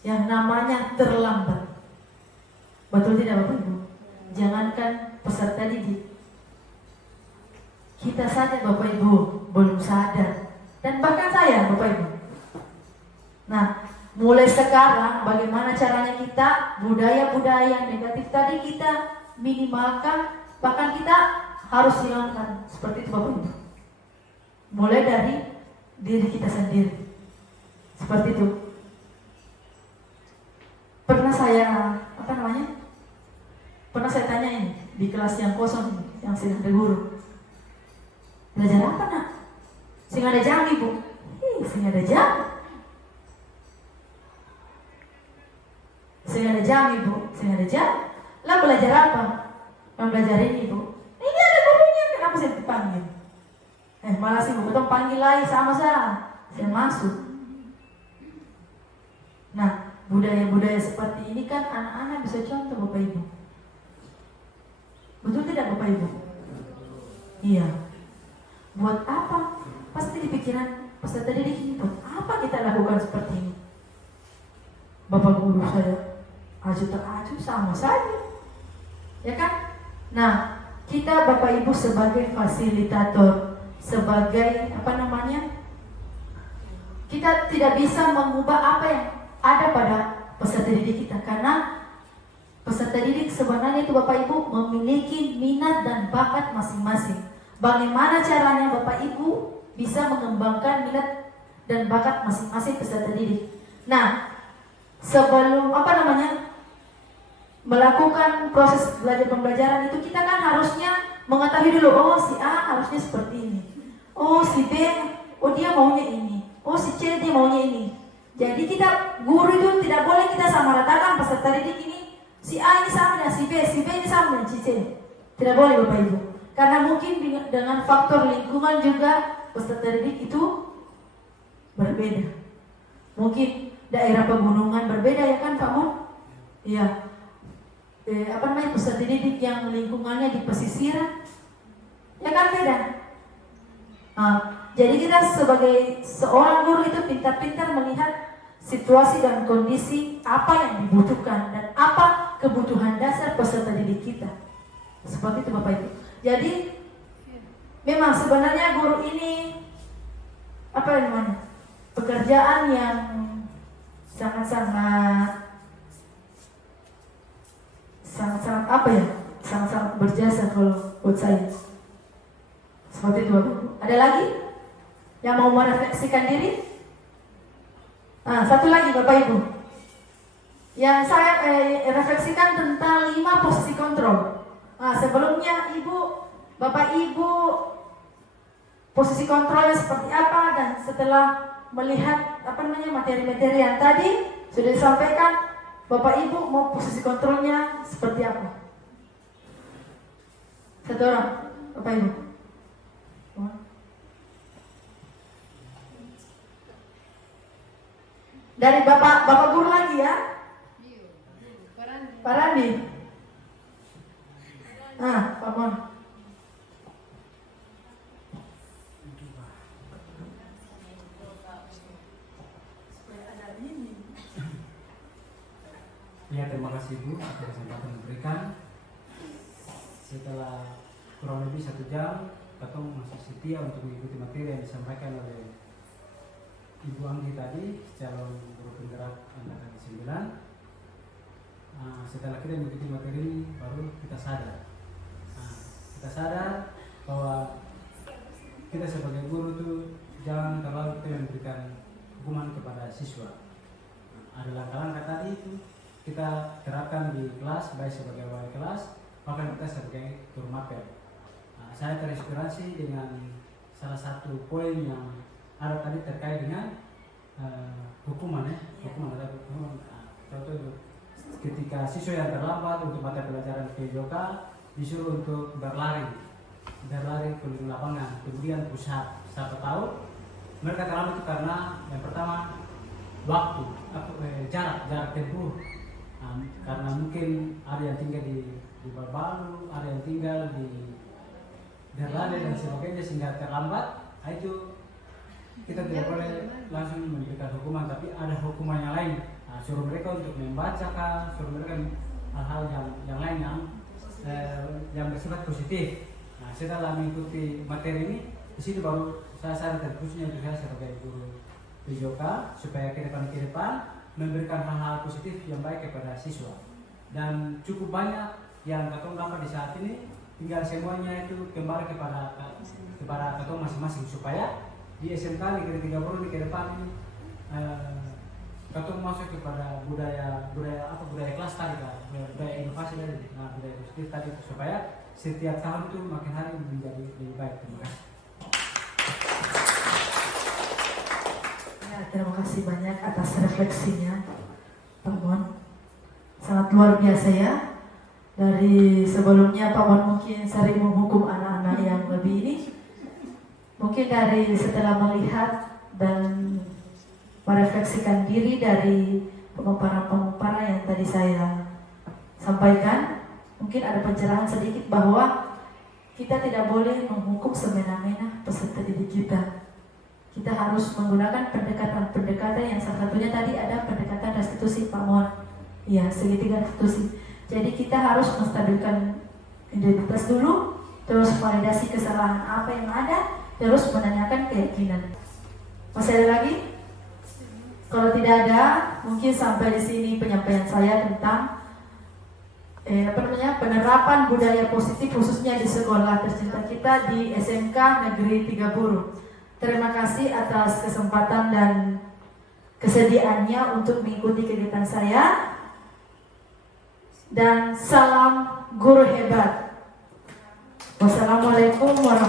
yang namanya terlambat. Betul tidak Bapak Ibu? Jangankan peserta didik, kita saja Bapak Ibu belum sadar, dan bahkan saya Bapak Ibu. Nah, mulai sekarang bagaimana caranya kita budaya-budaya yang negatif tadi kita minimalkan, bahkan kita harus hilangkan. Seperti itu Bapak Ibu. Mulai dari diri kita sendiri. Seperti itu. Pernah saya tanya ini di kelas yang kosong yang sedang ada guru. Belajar apa nak? Sing ada jam Ibu. Sing ada jam. Sing ada jam Ibu. Sing ada jam. Lah belajar apa? Belajar ini Ibu. Ini ada gurunya, kenapa saya dipanggil? Malah sih Ibu ketemu panggil lagi sama saya masuk. Nah, budaya-budaya seperti ini kan anak-anak bisa contoh Bapak Ibu. Betul tidak Bapak Ibu? Iya. Buat apa? Pasti di pikiran peserta didik ini, buat apa kita lakukan seperti ini? Bapak guru saya aju tak aju sama saja, ya kan? Nah, kita Bapak Ibu sebagai fasilitator, sebagai kita tidak bisa mengubah apa yang ada pada peserta didik kita, karena peserta didik sebenarnya itu Bapak Ibu memiliki minat dan bakat masing-masing. Bagaimana caranya Bapak Ibu bisa mengembangkan minat dan bakat masing-masing peserta didik? Nah, sebelum melakukan proses belajar pembelajaran itu kita kan harusnya mengetahui dulu, oh si A harusnya seperti ini, oh si B, oh dia maunya ini, oh si C dia maunya ini. Jadi kita guru itu tidak boleh kita samaratakan peserta didik ini, si A ini sama dengan si B ini sama dengan si C. Tidak boleh Bapak Ibu. Karena mungkin dengan faktor lingkungan juga peserta didik itu berbeda. Mungkin daerah pegunungan berbeda, ya kan Pak Mon? Iya. Peserta didik yang lingkungannya di pesisiran, ya kan beda. Nah, jadi kita sebagai seorang guru itu pintar-pintar melihat situasi dan kondisi apa yang dibutuhkan dan apa kebutuhan dasar peserta didik kita. Seperti itu Bapak Ibu. Jadi memang sebenarnya guru ini pekerjaan yang sangat-sangat berjasa kalau buat saya. Seperti itu Bapak Ibu. Ada lagi yang mau merefleksikan diri? Satu lagi Bapak Ibu, yang saya refleksikan tentang 5 posisi kontrol. Sebelumnya Bapak Ibu posisi kontrolnya seperti apa, dan setelah melihat materi-materi yang tadi sudah disampaikan, Bapak Ibu mau posisi kontrolnya seperti apa? Satu orang, Bapak Ibu. Dari Bapak guru lagi ya? Pak Randi. Pak Mon. Ya, terima kasih Bu atas kesempatan diberikan. Setelah kurang lebih 1 jam, kita masih setia untuk mengikuti materi yang disampaikan oleh Ibu Anggi tadi, calon guru penggerak anak kaki 9. Setelah kita mengikuti materi ini, baru kita sadar. Kita sadar bahwa kita sebagai guru itu jangan terlalu kita memberikan hukuman kepada siswa. Ada langkah-langkah tadi itu kita terapkan di kelas, baik sebagai wali kelas, bahkan kita sebagai guru mapel. Saya terinspirasi dengan salah satu poin yang ada tadi terkait dengan hukuman ya, hukuman. Contoh itu ketika siswa yang terlambat untuk mata pelajaran PJOK disuruh untuk berlari keliling lapangan, kemudian push up. Siapa tahu mereka terlambat itu karena yang pertama waktu, jarak tempuh. Karena mungkin ada yang tinggal di Babalu, ada yang tinggal di Derlade dan sebagainya sehingga terlambat. Itu kita tidak boleh langsung memberikan hukuman, tapi ada hukuman yang lain. Suruh mereka untuk membacakan, suruh mereka hal-hal yang lain yang bersifat positif. Setelah mengikuti materi ini, di situ baru saya sadar dan khususnya untuk saya sebagai guru PJOK supaya ke depan memberikan hal-hal positif yang baik kepada siswa. Dan cukup banyak yang katong dapat di saat ini, tinggal semuanya itu kembali kepada katong masing-masing supaya di SMK Negeri 30 di ke depan ini katong masuk kepada budaya kelas tadi kan, budaya inovasi tadi, budaya positif tadi, supaya setiap tahun itu makin hari menjadi lebih baik. Terima kasih. Ya, terima kasih banyak atas refleksinya, Pak Mon. Sangat luar biasa ya. Dari sebelumnya Pak Mon mungkin sering menghukum anak-anak yang lebih ini. Mungkin dari setelah melihat dan merefleksikan diri dari pemaparan-pemaparan yang tadi saya sampaikan, mungkin ada pencerahan sedikit bahwa kita tidak boleh menghukum semena-mena peserta didik kita. Kita harus menggunakan pendekatan yang salah satunya tadi ada pendekatan restitusi Pak Mon. Ya, segitiga restitusi. Jadi kita harus menstabilkan identitas dulu, terus validasi kesalahan apa yang ada, terus menanyakan keyakinan. Masih ada lagi? Kalau tidak ada, mungkin sampai di sini penyampaian saya tentang penerapan budaya positif khususnya di sekolah tercinta kita di SMK Negeri 30. Terima kasih atas kesempatan dan kesediaannya untuk mengikuti kegiatan saya. Dan salam guru hebat. Wassalamualaikum warahmatullahi wabarakatuh.